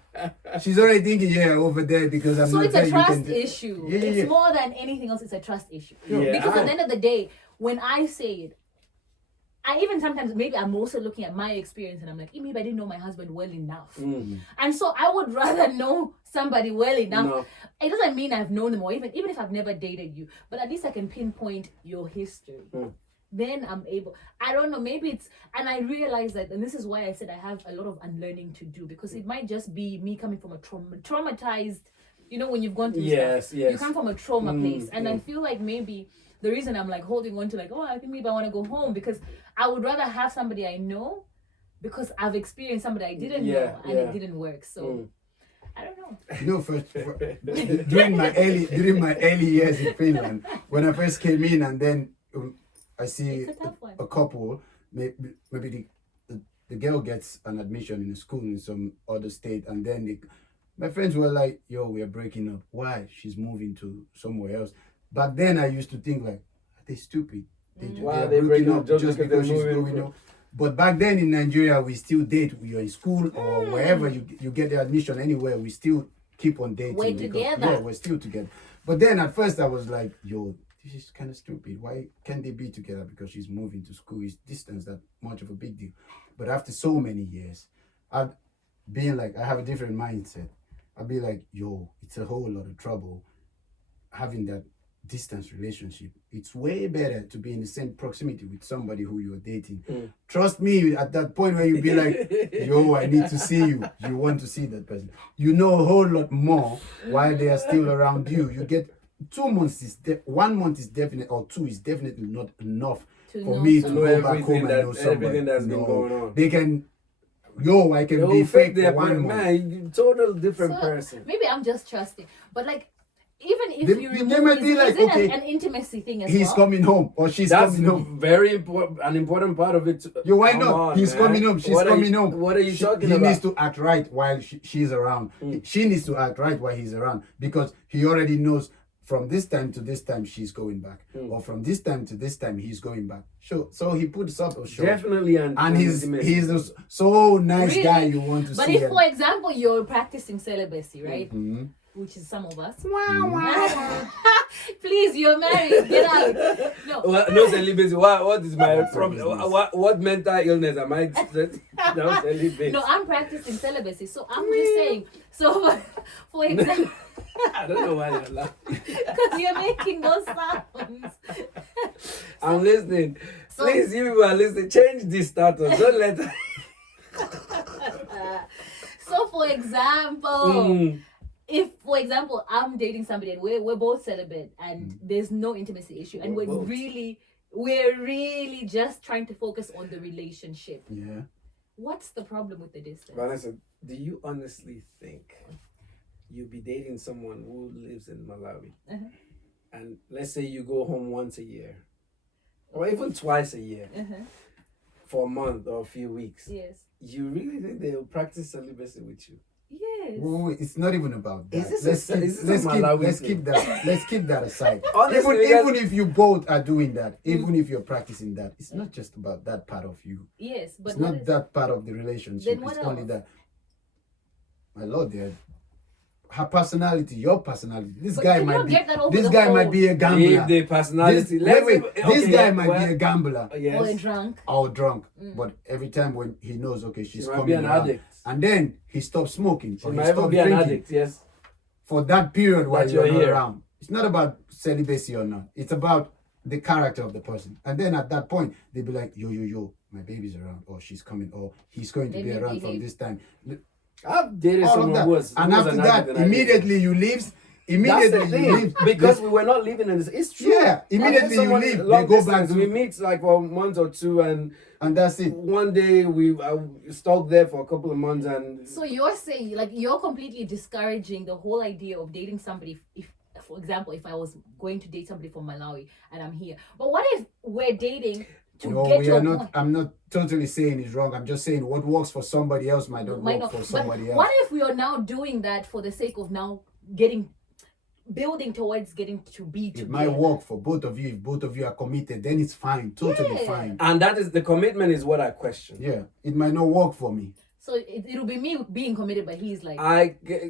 She's already thinking, yeah, over there, because I'm So not it's there. a you can trust do-" issue. Yeah, yeah, It's yeah. more than anything else. It's a trust issue. Yeah. Because at the end of the day, when I say it, I even sometimes maybe I'm also looking at my experience and I'm like, maybe I didn't know my husband well enough. And so I would rather know somebody well enough. No. It doesn't mean I've known them or even if I've never dated you, but at least I can pinpoint your history. Then I'm able, I don't know, maybe it's, and I realize that, and this is why I said I have a lot of unlearning to do, because it might just be me coming from a traumatized, you know, when you've gone through Yes, stuff, yes. you come from a trauma place. And I feel like maybe the reason I'm like holding on to like, I think maybe I want to go home, because I would rather have somebody I know, because I've experienced somebody I didn't know and it didn't work. So I don't know. You know, during my early years in Finland, when I first came in, and then I see It's a tough one. a couple, maybe the girl gets an admission in a school in some other state, and then my friends were like, yo, we are breaking up. Why? She's moving to somewhere else. Back then I used to think like, are they stupid? Why are are they breaking up just because because they're she's moving going from- up. But back then in Nigeria, we still date. You're in school or wherever you get the admission anywhere, we still keep on dating. We're because- together. Yeah, we're still together. But then at first I was like, yo, this is kind of stupid. Why can't they be together? Because she's moving to school. Is distance that much of a big deal? But after so many years, I've been like, I have a different mindset. I'll be like, yo, it's a whole lot of trouble having that distance relationship. It's way better to be in the same proximity with somebody who you're dating. Trust me, at that point where you be like, yo, I need to see you. You want to see that person. You know a whole lot more while they are still around you. You get 2 months 1 month is definite, or 2 is definitely not enough To for know me to somebody. go back home and know somebody. everything that's been No. going on. They can, I can They'll be fake their for 1 month. man, you total different So, person. maybe I'm just trusting. But like, even if They- you they remove, might be is like, it okay, an intimacy thing as He's well? coming home or she's That's coming home. very important. An important part of it. Too. Yo, why Come not? on, He's man. coming home. She's What are coming you- home. What are you talking He about? needs to act right while she's around. She needs to act right while he's around because he already knows from this time to this time she's going back, or from this time to this time he's going back. So he puts up a show. Definitely, And he's intimacy. a so nice Really? guy you want to But see. if, for example, you're practicing celibacy, right? Mhm. Which is some of us. Please, you're married. Get out. No. Well, no celibacy. What is my problem? What mental illness am I? No celibacy. No, I'm practicing celibacy. So I'm just saying. So, for example, I don't know why you're laughing. because you're making those sounds. I'm listening. So- Please, you people are listening. Change this status. Don't let. So, for example, Mm. if, for example, I'm dating somebody and we're both celibate and there's no intimacy issue and We're we're both. really just trying to focus on the relationship. Yeah. What's the problem with the distance? Vanessa, do you honestly think you'll be dating someone who lives in Malawi, Uh-huh. and let's say you go home once a year, or even twice a year Uh-huh. for a month or a few weeks? Yes. You really think they'll practice celibacy with you? Yes. Wait, it's not even about that. Is this a Malawi let's thing? keep that. Let's keep that aside. Honestly, even because- if you both are doing that, even if you're practicing that, it's not just about that part of you. Yes, but It's what not is- that part of the relationship. Then what It's only else? that. My lord, dear. Her personality, your personality. This But guy can you might not be. get that over This the guy phone? might be a gambler. If the personality, This, let's wait, say- this okay, guy yeah, might well, be a gambler yes. or drunk? or drunk, but every time when he knows, okay, she's She might coming be an around, addict. and then he stops smoking She or he might even stops be an drinking addict. Yes. for that period while That you're you're not here. around. It's not about celibacy or not. It's about the character of the person. And then at that point, they'll be like, yo, my baby's around, or she's coming, or he's going to Let be me around from behave. this time. I've dated All of someone that. who was, And who was after an that, addict and I dated. immediately you leave. That's Immediately the you thing, leave. because we were not living in this. It's true. Yeah, immediately you Someone leave, long they go back distance, to- we meet like for a month or two, and And that's it. one day we stalked there for a couple of months, and So you're saying, like, you're completely discouraging the whole idea of dating somebody. If, for example, if I was going to date somebody from Malawi and I'm here, but what if we're dating to No, get we to are a not. point? I'm not totally saying it's wrong. I'm just saying what works for somebody else might not Might work not. for But somebody else. what if we are now doing that for the sake of now building towards getting to be It together? might work for both of you. If both of you are committed, then it's fine. Totally Yeah. fine. and that is the commitment is what I question. Yeah, it might not work for me. So it'll be me being committed, but he's like,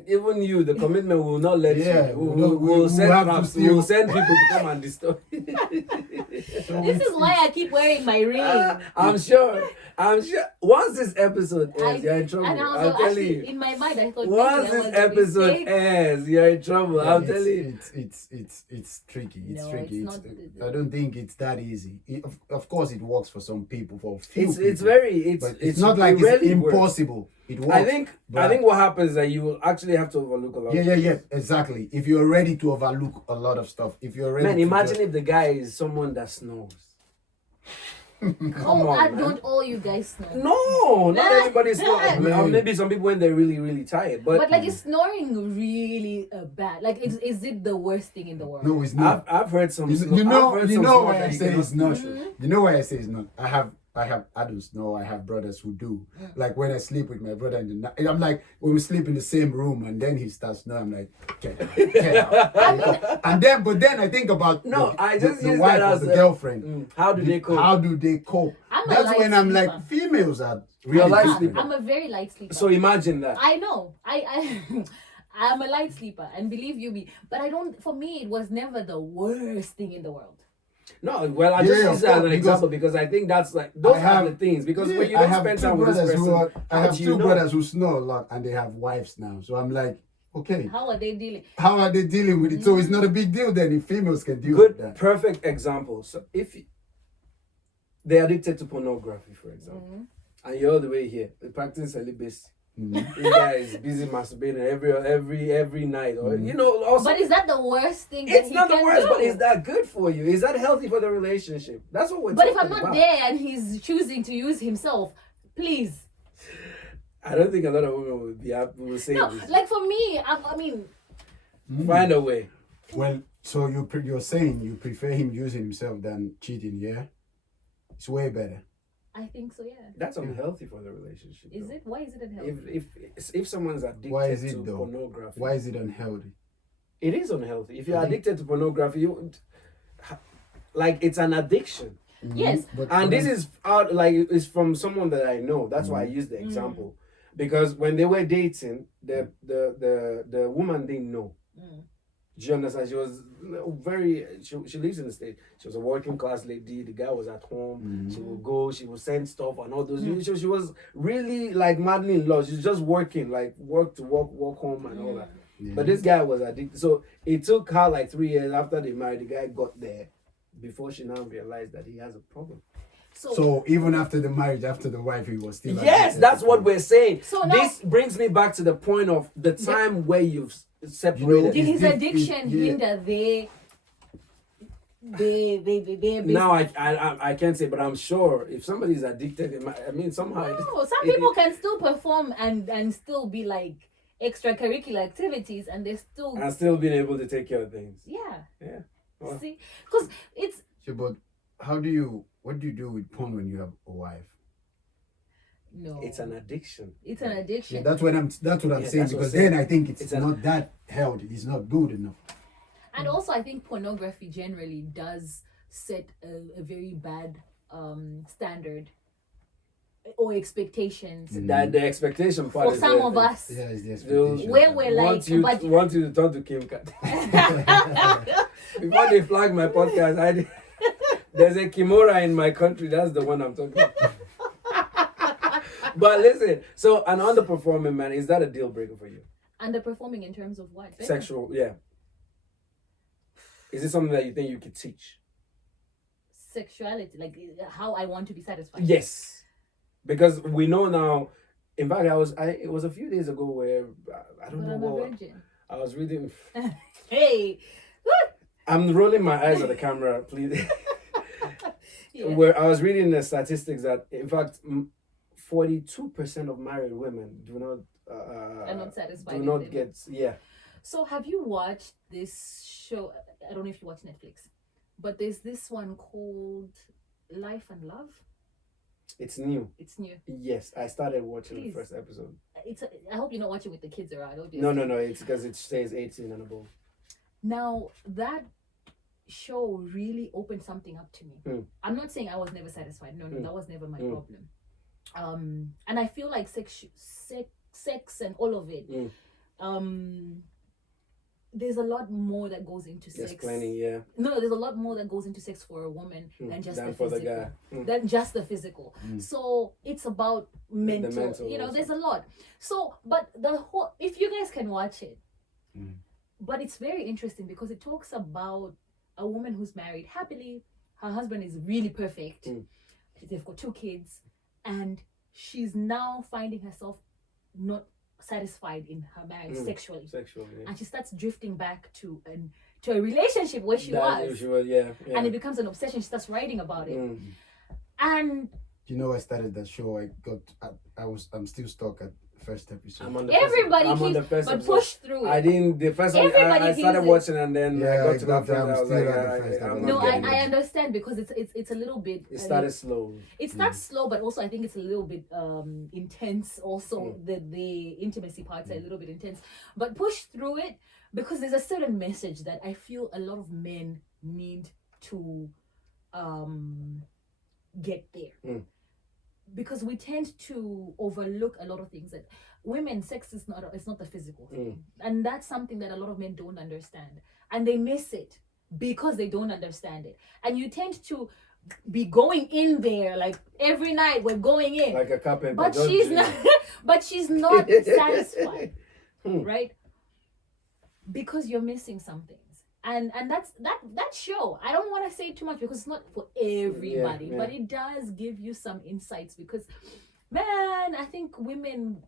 Even you, the commitment will not let Yeah, you. we'll We'll send have to traps. still- We'll send people to come and disturb. So this is why I keep wearing my ring. I'm sure. Once this episode ends, you're in trouble. And I was I'm telling actually, you. in my mind, I thought Once maybe this that was a episode mistake. ends, you're in trouble. Yeah, I'm telling you. it's tricky. It's No, tricky. it's It's- not- I don't think it's that easy. Of course, it works for some people. For a few It's people, very but it's not like it it's rarely works. impossible. It works. I think but- what happens is that you will actually have to overlook a lot. Yeah, exactly. If you're ready to overlook a lot of stuff, if you're ready, Man, to imagine just- if the guy is someone that snores. Come Oh, on, man. don't all you guys know? No, not Nah. everybody snores. Nah. Maybe some people when they're really, really tired. But like, is snoring really bad? Like, is it the worst thing in the world? no, it's not. I've heard some. You snore- know, I've heard you some know snore why that I you say cannot it's not. control. You know why I say it's not. I have brothers who do. Like when I sleep with my brother in the night, I'm like, when we sleep in the same room and then he starts snoring, I'm like, get out. But then I think about No, I just the use wife that or as the a- girlfriend. How do they cope? How do they cope? I'm a That's light when I'm like, sleeper. females are You're really a light different. sleeper. I'm a very light sleeper. So imagine that. I know. I'm a light sleeper, and believe you me. But I don't. For me, it was never the worst thing in the world. No, well, I Yeah, just of use that as an course, example because I think that's like those I are have- the things. Because Yeah, when you I don't have spend two time with this brothers person, who are, I how have do you two know? brothers who snore a lot and they have wives now. So I'm like, okay, How are they dealing? how are they dealing with it? So it's not a big deal then if females can deal with Good, that. perfect example. So if they're addicted to pornography, for example, and you're all the way here, practicing celibacy. Mhm. This guy is busy masturbating every night, or you know. Also, But is that the worst thing? it's that not he the can worst, do? but is that good for you? Is that healthy for the relationship? That's what we're But talking if I'm not about. there and he's choosing to use himself, please. I don't think a lot of women will be happy. Will say No, this. like for me, I mean, Find a way. Well, so you're saying you prefer him using himself than cheating, yeah? It's way better. I think so, yeah. That's unhealthy for the relationship. Is though. it? Why is it unhealthy? If someone's addicted Why is it to though? pornography, Why is it unhealthy? it is unhealthy. If you're I think- addicted to pornography, like it's an addiction. Yes. But And this when- is out like it's from someone that I know. That's why I use the example. Because when they were dating, the woman didn't know. Do you understand? She was she lives in the States. She was a working class lady. The guy was at home. She would go, she would send stuff and all those. She was really like madly in love. She was just working, like work to work home and all that. Yeah. But this guy was addicted. So it took her like 3 years after they married. The guy got there before she now realized that he has a problem. So even after the marriage, after the wife, he was still. Yes, addicted that's to what porn. we're saying. So now- This brings me back to the point of the time where you've separated. You know, Did his It's addiction yeah. hinder they Now I can't say, but I'm sure if somebody's addicted, I mean somehow. No, some people can still perform and still be like extracurricular activities, and they're still and still being able to take care of things. yeah. Yeah. Well, See, because it's So, but what do you do with porn when you have a wife? no, it's an addiction. it's an addiction. Yeah, that's what I'm Yeah, saying, that's what I'm because saying. then I think it's It's an- not that healthy. It's not good enough. And also, I think pornography generally does set a very bad standard or expectations That the expectation part for is some there. of us. Yeah, it's the They'll- expectation. Where we're like, want you to talk to Kim Kardashian. Before they flag my podcast, there's a Kimura in my country. That's the one I'm talking about. But listen, so an underperforming man, is that a deal breaker for you? Underperforming in terms of what? Sexual, yeah. Is it something that you think you could teach? Sexuality, like how I want to be satisfied. Yes. Because we know now, in fact, it was a few days ago where, I don't But know I'm a what, virgin. I was reading, Hey. I'm rolling my eyes at the camera, please. Yeah. Where I was reading the statistics that, in fact, 42% of married women do not Are not satisfied do in not them. get So have you watched this show? I don't know if you watch Netflix, but there's this one called Life and Love. it's new. It's new. Yes, I started watching Please. the first episode. I hope you're not watching with the kids around. Obviously. No, it's because it says 18 and above. Now that show really opened something up to me. Mm. I'm not saying I was never satisfied. No, Mm. that was never my Mm. problem. And I feel like sex and all of it. Mm. There's a lot more that goes into There's sex. plenty, yeah. No, there's a lot more that goes into sex for a woman than just Than the for the physical. guy. Mm. Than just the physical. Mm. So it's about mental. mental You know, also. there's a lot. So, but the whole, if you guys can watch it, Mm. but it's very interesting because it talks about a woman who's married happily. Her husband is really perfect. Mm. They've got 2 kids, and she's now finding herself not satisfied in her marriage sexually, Sexually, yeah. and she starts drifting back to a relationship where she was, Yeah. and it becomes an obsession. She starts writing about it, Mm. and You know, I started that show. I'm still stuck at first episode. I'm on the everybody first, I'm on the keeps first but episode. push through it. I didn't. The first one, Everybody I started keeps it. watching and then I Yeah, got I to got that point. there, I I'm was still like, at the first, I'm I'm not No, not I getting it. understand because it's a little bit. It started slow. It starts slow, but also I think it's a little bit intense. Also, Mm. the intimacy parts are a little bit intense, but push through it because there's a certain message that I feel a lot of men need to get there. Mm. Because we tend to overlook a lot of things that women sex is not it's not the physical thing, and that's something that a lot of men don't understand, and they miss it because they don't understand it, and you tend to be going in there like every night we're going in, Like a carpenter. but just she's dream. not but she's not satisfied, Hmm. right? Because you're missing some things. And that's that show. I don't want to say too much because it's not for everybody, Yeah. but it does give you some insights because, man, I think women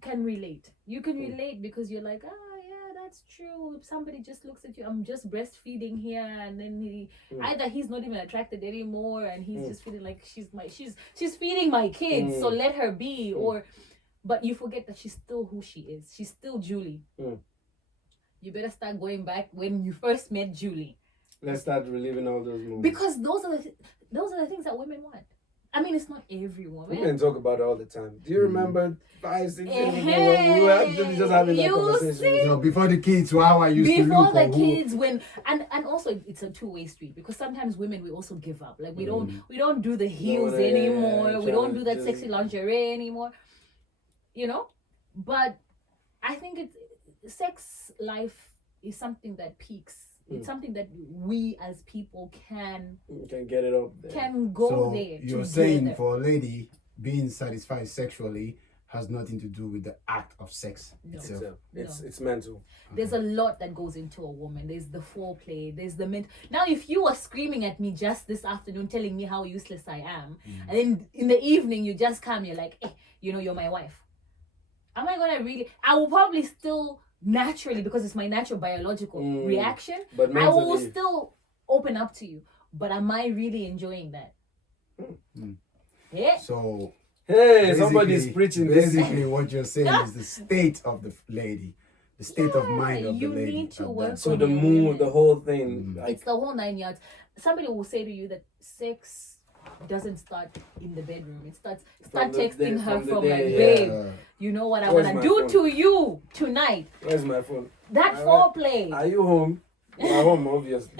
can relate. You can relate because you're like, yeah, that's true. If somebody just looks at you, I'm just breastfeeding here, and then either he's not even attracted anymore, and he's just feeling like she's feeding my kids, so let her be. Or, but you forget that she's still who she is. She's still Julie. you better start going back when you first met Julie. Let's start reliving all those moments. Because those are the things that women want. I mean, it's not every woman. Women talk about it all the time. Do you remember 5, 6 years ago when we were actually just having that You conversation? see? So before the kids, how I used to Before look, the or who- kids, when and also it's a two-way street, because sometimes women we also give up. Like we don't do the heels yeah, anymore. We don't do that just- sexy lingerie anymore. You know, but I think sex life is something that peaks. It's something that we as people can You can get it up there. go So there. you're together. saying for a lady being satisfied sexually has nothing to do with the act of sex No. itself. It's mental. There's a lot that goes into a woman. There's the foreplay. There's the Now, if you were screaming at me just this afternoon, telling me how useless I am, and then in the evening you just come, you're like, you're my wife. Am I gonna really? I will probably still naturally, because it's my natural biological reaction. But I will mentally- still open up to you. But am I really enjoying that? Yeah. So Hey, somebody's preaching this. Basically, what you're saying is the state of the lady, the state of mind of you the lady. need to at work that So on the your mood, women. the whole thing. Like, It's the whole 9 yards. Somebody will say to you that sex doesn't start in the bedroom. It start From the texting day- her from the from day, like, yeah. babe, you know what I Where's want my to do phone? to you tonight. where's my phone? That All right. foreplay. Are you home? You're home, obviously.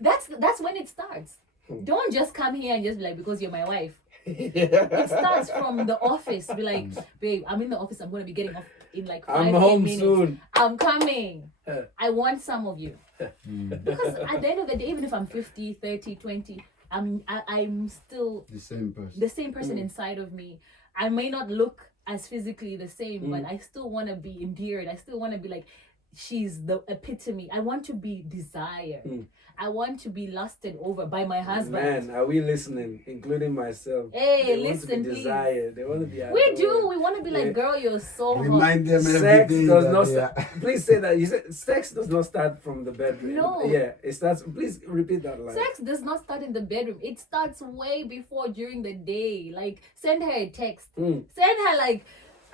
That's when it starts. Hmm. Don't just come here and just be like, because you're my wife. It starts from the office. Be like, babe, I'm in the office. I'm going to be getting off in like 5 I'm 10 home minutes. soon. I'm coming. Yeah. I want some of you. Because at the end of the day, even if I'm 50, 30, 20, I'm still The same person. the same person inside of me. I may not look as physically the same, Mm. but I still want to be endeared. I still want to be like, she's the epitome. I want to be desired. Mm. I want to be lusted over by my husband. Man, are we listening? Including myself. Hey, They want to listen, be please. desired. They want to be We adored. do. We want to be like, Yeah. girl, you're so hot. Remind them every Sex day does that not. they are- Please say that. You said sex does not start from the bedroom. No. Yeah, it starts. Please repeat that line. Sex does not start in the bedroom. It starts way before, during the day. Like, send her a text. Mm. Send her, like,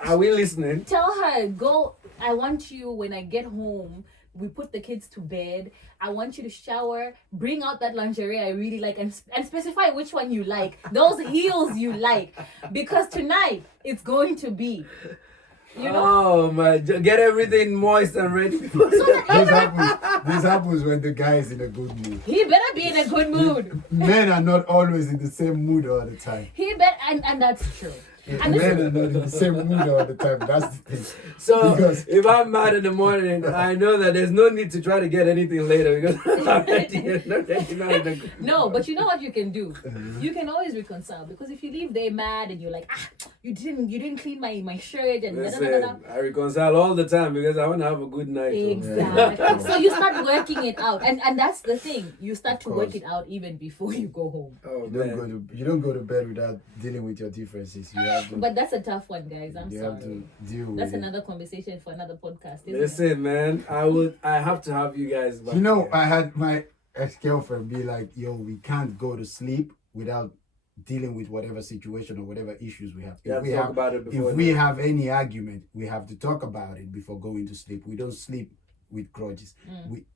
Are we listening? tell her, go, I want you when I get home. We put the kids to bed. I want you to shower. Bring out that lingerie I really like, and specify which one you like. Those heels you like. Because tonight, it's going to be. You know? Oh my! Get everything moist and ready. This happens when the guy is in a good mood. He better be in a good mood. Men are not always in the same mood all the time. He better, and that's true. And this Men is, are not in the same mood all the time. That's the thing. So Because- if I'm mad in the morning, I know that there's no need to try to get anything later because I'm already not in a good no, but you know what you can do? Uh-huh. You can always reconcile, because if you leave there mad and you're like, you didn't clean my shirt and da, da, da, da, da. Listen, I reconcile all the time because I want to have a good night. oh. Exactly. So you start working it out, and that's the thing. You start to Of work course. it out even before you go home. Oh You man. don't go to bed without dealing with your differences. You have to. But that's a tough one, guys. I'm you have sorry. to deal with That's it. another conversation for another podcast. Isn't it? Listen, man. I have to have you guys back. You know, here. I had my ex-girlfriend be like, "Yo, we can't go to sleep without dealing with whatever situation or whatever issues we have. You have to talk about it before. If we have any argument, we have to talk about it before going to sleep. We don't sleep with grudges.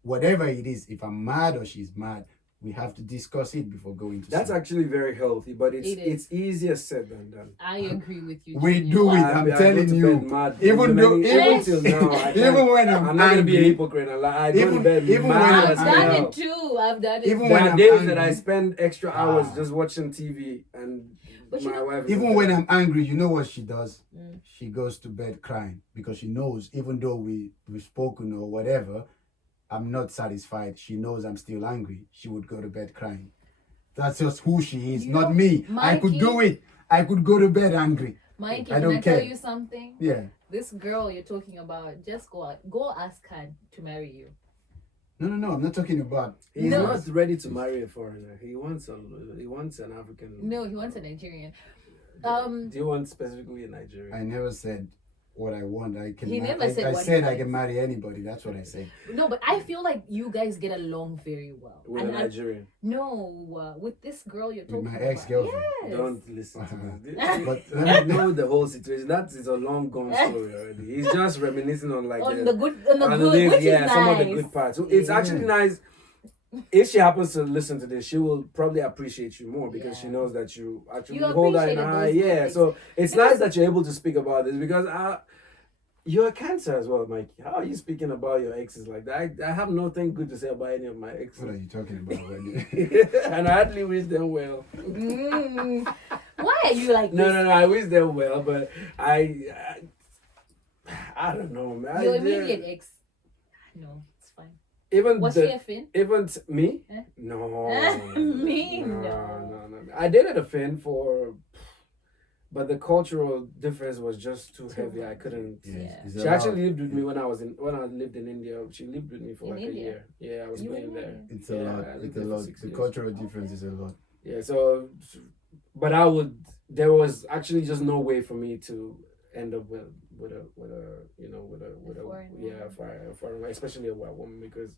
Whatever it is, if I'm mad or she's mad, we have to discuss it before going to That's sleep. actually very healthy, but It is. it's easier said than done. I agree with you. We Junior. do it. I I'm go telling to you. bed mad. Even though, even till now, I can't- even when I'm I'm not gonna be a angry, hypocrite. I go to Even- bed even when mad I'm as I've angry. done hell. it too. I've done it. Even too. There when are I'm days angry- that I spend extra hours Ah. just watching TV and But you my know- wife. is even like, when I'm angry, you know what she does? Mm. She goes to bed crying because she knows, even though we've spoken or whatever, I'm not satisfied. She knows I'm still angry. She would go to bed crying. That's just who she is, You not know, me. I could do Mikey- it. I could go to bed angry. Mikey, I can don't I tell care. you something? Yeah. This girl you're talking about, just go ask her to marry you. No. I'm not talking about. He's No. not ready to marry a foreigner. He wants an African. No, he wants a Nigerian. Do you want specifically a Nigerian? I never said what I want. I can. He never I, said I what he said I likes. can marry anybody. That's what I said. No, but I feel like you guys get along very well. With And a Nigerian. with this girl you're With talking my about. ex-girlfriend. Yes. Don't listen to this. But I know the whole situation. That is a long gone story already. He's just reminiscing on like on the good, on the on good, the- which yeah, is some of nice. the good parts. It's Yeah. actually nice. If she happens to listen to this, she will probably appreciate you more because she Yeah. knows that you actually You hold her in appreciated high. those good Yeah, things. so it's Because- nice that you're able to speak about this because you're a Cancer as well, Mikey. How are you speaking about your exes like that? I have nothing good to say about any of my what are exes. you talking about? And I hardly wish them well. Why are you like No, this? no, no. I wish them well, but I don't know, man. Your immediate ex. No, it's fine. Even Was the, she a Finn? even me? Eh? No. Me? no. No. No. I dated a Finn but the cultural difference was just too heavy. I much. couldn't. Yeah. It's She allowed. actually lived with me when I lived in India. She lived with me for In like India? a year. Yeah, I was You were going in there. India? It's a Yeah, lot. I lived It's a there for lot. 6 The years. cultural difference is a lot. Yeah, so, but there was actually just no way for me to end up with a foreign for especially a white woman because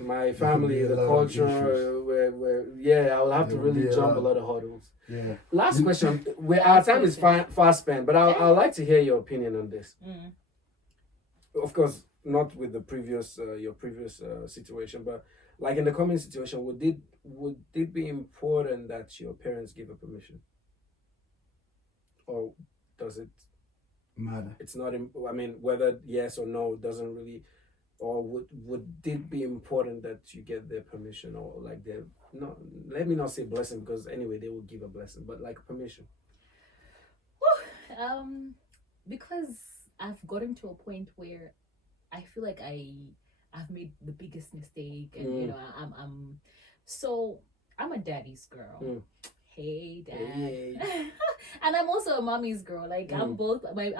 my family, be a the lot of culture, issues. I will have to There will really be a jump a lot. lot of hurdles. Yeah. Last question. Our Last time is question. fast spent, but I'd like to hear your opinion on this. Mm. Of course, not with the previous your previous situation, but like in the coming situation, would it be important that your parents give a permission, or does it? Matter. It's not. I mean, whether yes or no doesn't really, or would it be important that you get their permission or like their no? Let me not say blessing because anyway they will give a blessing, but like permission. Because I've gotten to a point where I feel like I've made the biggest mistake, and you know I'm a daddy's girl. Mm. Hey, dad. Hey. And I'm also a mommy's girl. Like I'm both. My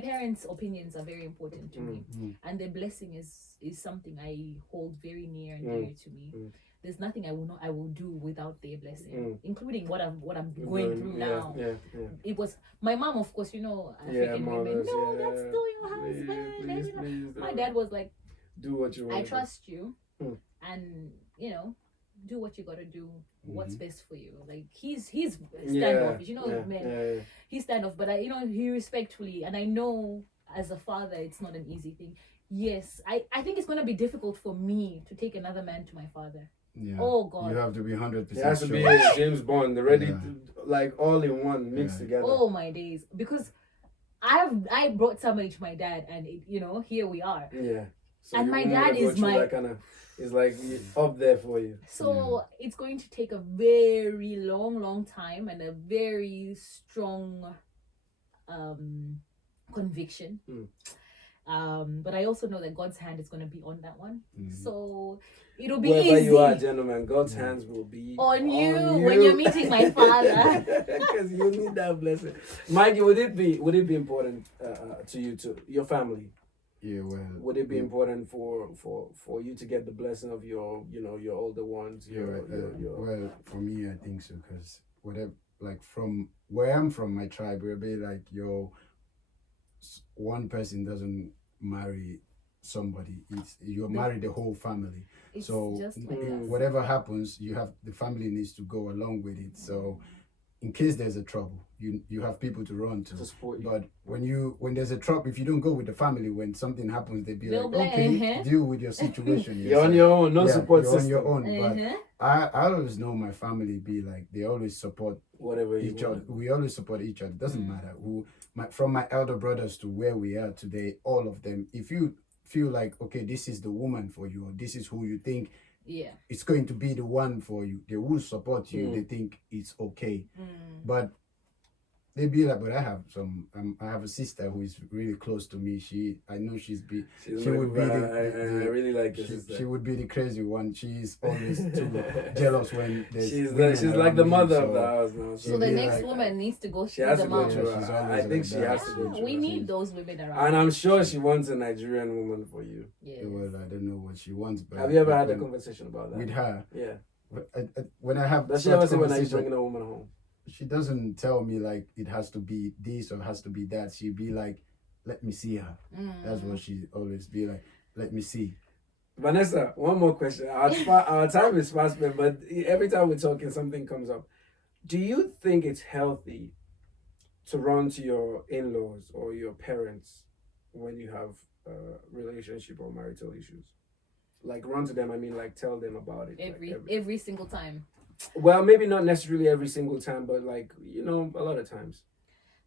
parents' opinions are very important to me, and their blessing is something I hold very near and dear to me. There's nothing I will do without their blessing, including what I'm going through now. Yeah. It was my mom, of course, African women. mothers, No, yeah. that's still your husband. Please, My dad was like, do what you want. I trust you, Mm. and do what you gotta do. What's best for you? Like he's Yeah, standoffish, yeah, man. yeah. He's standoff, but he respectfully, and I know as a father, it's not an easy thing. Yes, I think it's gonna be difficult for me to take another man to my father. Yeah. Oh God. You have to be 100% It has to sure. be a James Bond, ready Yeah. to like all in one, mixed Yeah. together. Oh my days, because I brought somebody to my dad, and here we are. Yeah. So And you my wanna dad go is through my- that kinda, it's like up there for you. So it's going to take a very long time and a very strong conviction. But I also know that God's hand is going to be on that one. So it'll be Wherever easy you are, gentlemen, God's hands will be on you when you're meeting my father. Because you need that blessing. Mikey, would it be important to you to your family? Yeah, well. Would it be important for you to get the blessing of your your older ones? Yeah, right. your Well, for me, I think so, because whatever, like from where I'm from, my tribe, we'll be like, one person doesn't marry somebody. You marry the whole family. It's So just like that. whatever happens, the family needs to go along with it. So in case there's a trouble, you have people to run to. support you. But when there's a trouble, if you don't go with the family, when something happens, they'd be They'll like, okay, blame. deal with your situation. You're on your own, no support you're system. on your own. But Uh-huh. I always know my family be like, they always support Whatever you each other. want. We always support each other. Doesn't matter who. From my elder brothers to where we are today, all of them. If you feel like, okay, this is the woman for you, or this is who you think Yeah. it's going to be the one for you, they will support you. They think it's okay. But they be like, but I have I have a sister who is really close to me. I know she would be I really like your she sister. would be the crazy one. She's always too jealous when there's She's women like the around me, mother of so- the house now. So the be next like- woman needs to go She through has the to go mom. through. she's I always think like she that. has to go Yeah, through. we need those women around. And I'm sure she wants a Nigerian woman for you. Yes. Well, I don't know what she wants, but Have you ever had a when- conversation about that? with her? Yeah. When I have Does she such ever say, when are you conversation- bringing a woman home? she doesn't tell me like it has to be this or has to be that. She'd be like, let me see her. That's what she always be like, let me see. Vanessa, one more question. Our time is fast, man, but every time we're talking, something comes up. Do you think it's healthy to run to your in-laws or your parents when you have relationship or marital issues? Like run to them, I mean like tell them about it. Every single time. Well, maybe not necessarily every single time, but like, you know, a lot of times.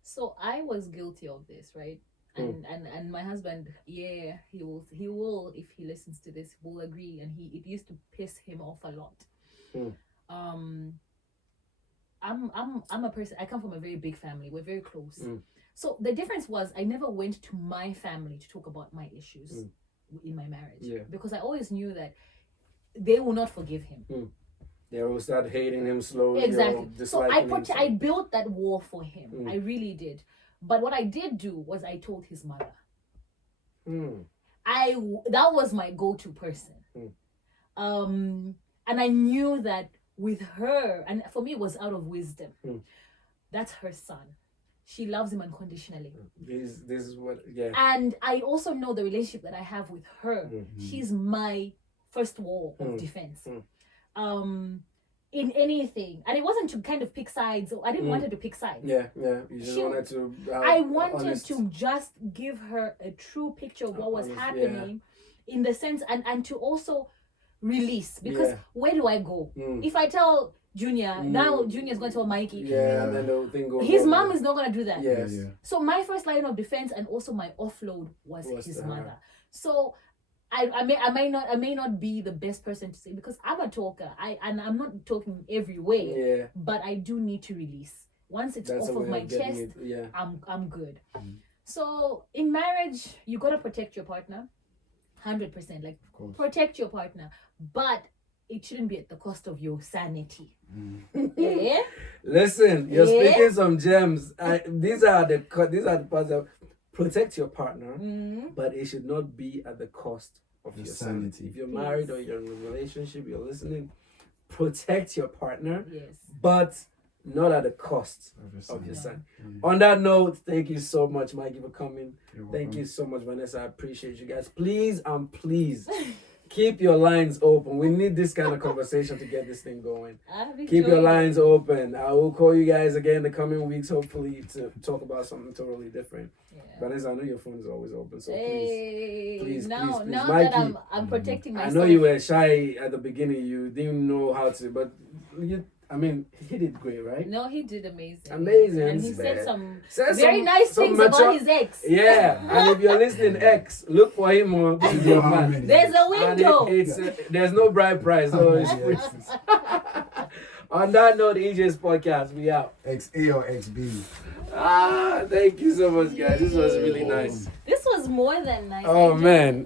So I was guilty of this, right? And my husband, yeah, he will if he listens to this, will agree, and it used to piss him off a lot. I'm a person, I come from a very big family, we're very close. So the difference was I never went to my family to talk about my issues in my marriage, because I always knew that they will not forgive him. They will start hating him slowly. Exactly. So I built that wall for him. I really did. But what I did do was I told his mother. That was my go-to person. And I knew that with her, and for me it was out of wisdom. That's her son. She loves him unconditionally. This is what, yeah. And I also know the relationship that I have with her. She's my first wall of defense. In anything, and it wasn't to kind of pick sides. I didn't want her to pick sides. You just wanted to I wanted to just give her a true picture of what was happening, in the sense, and to also release, because where do I go if I tell Junior, now Junior's going to tell Mikey, and then the thing goes his mom is not going to do that. So my first line of defense and also my offload was his mother. So I may not be the best person to say, because I'm a talker. I'm not talking every way. But I do need to release. Once it's off of my chest, I'm good. So in marriage, you gotta protect your partner, 100%. Like protect your partner, but it shouldn't be at the cost of your sanity. Listen, you're speaking some gems. These are the parts of protect your partner, but it should not be at the cost of your sanity. If you're married or you're in a relationship, you're listening, protect your partner, but not at the cost of your sanity. On that note, thank you so much, Mikey, for coming. Thank you so much, Vanessa. I appreciate you guys. Please, keep your lines open. We need this kind of conversation to get this thing going. Keep your lines open. I will call you guys again in the coming weeks, hopefully, to talk about something totally different. Vanessa, I know your phone is always open, so please. Now Mikey, that I'm protecting myself. I know you were shy at the beginning. You didn't know how to, but he did great, right? No, he did amazing. And he said some very nice things about his ex. Yeah, and if you're listening, ex, look for him on your man. There's a window. There's no bride price, so it's free. On that note, EJ's podcast, we out. XA or XB. Thank you so much, guys. This was really nice. This was more than nice. Oh, man.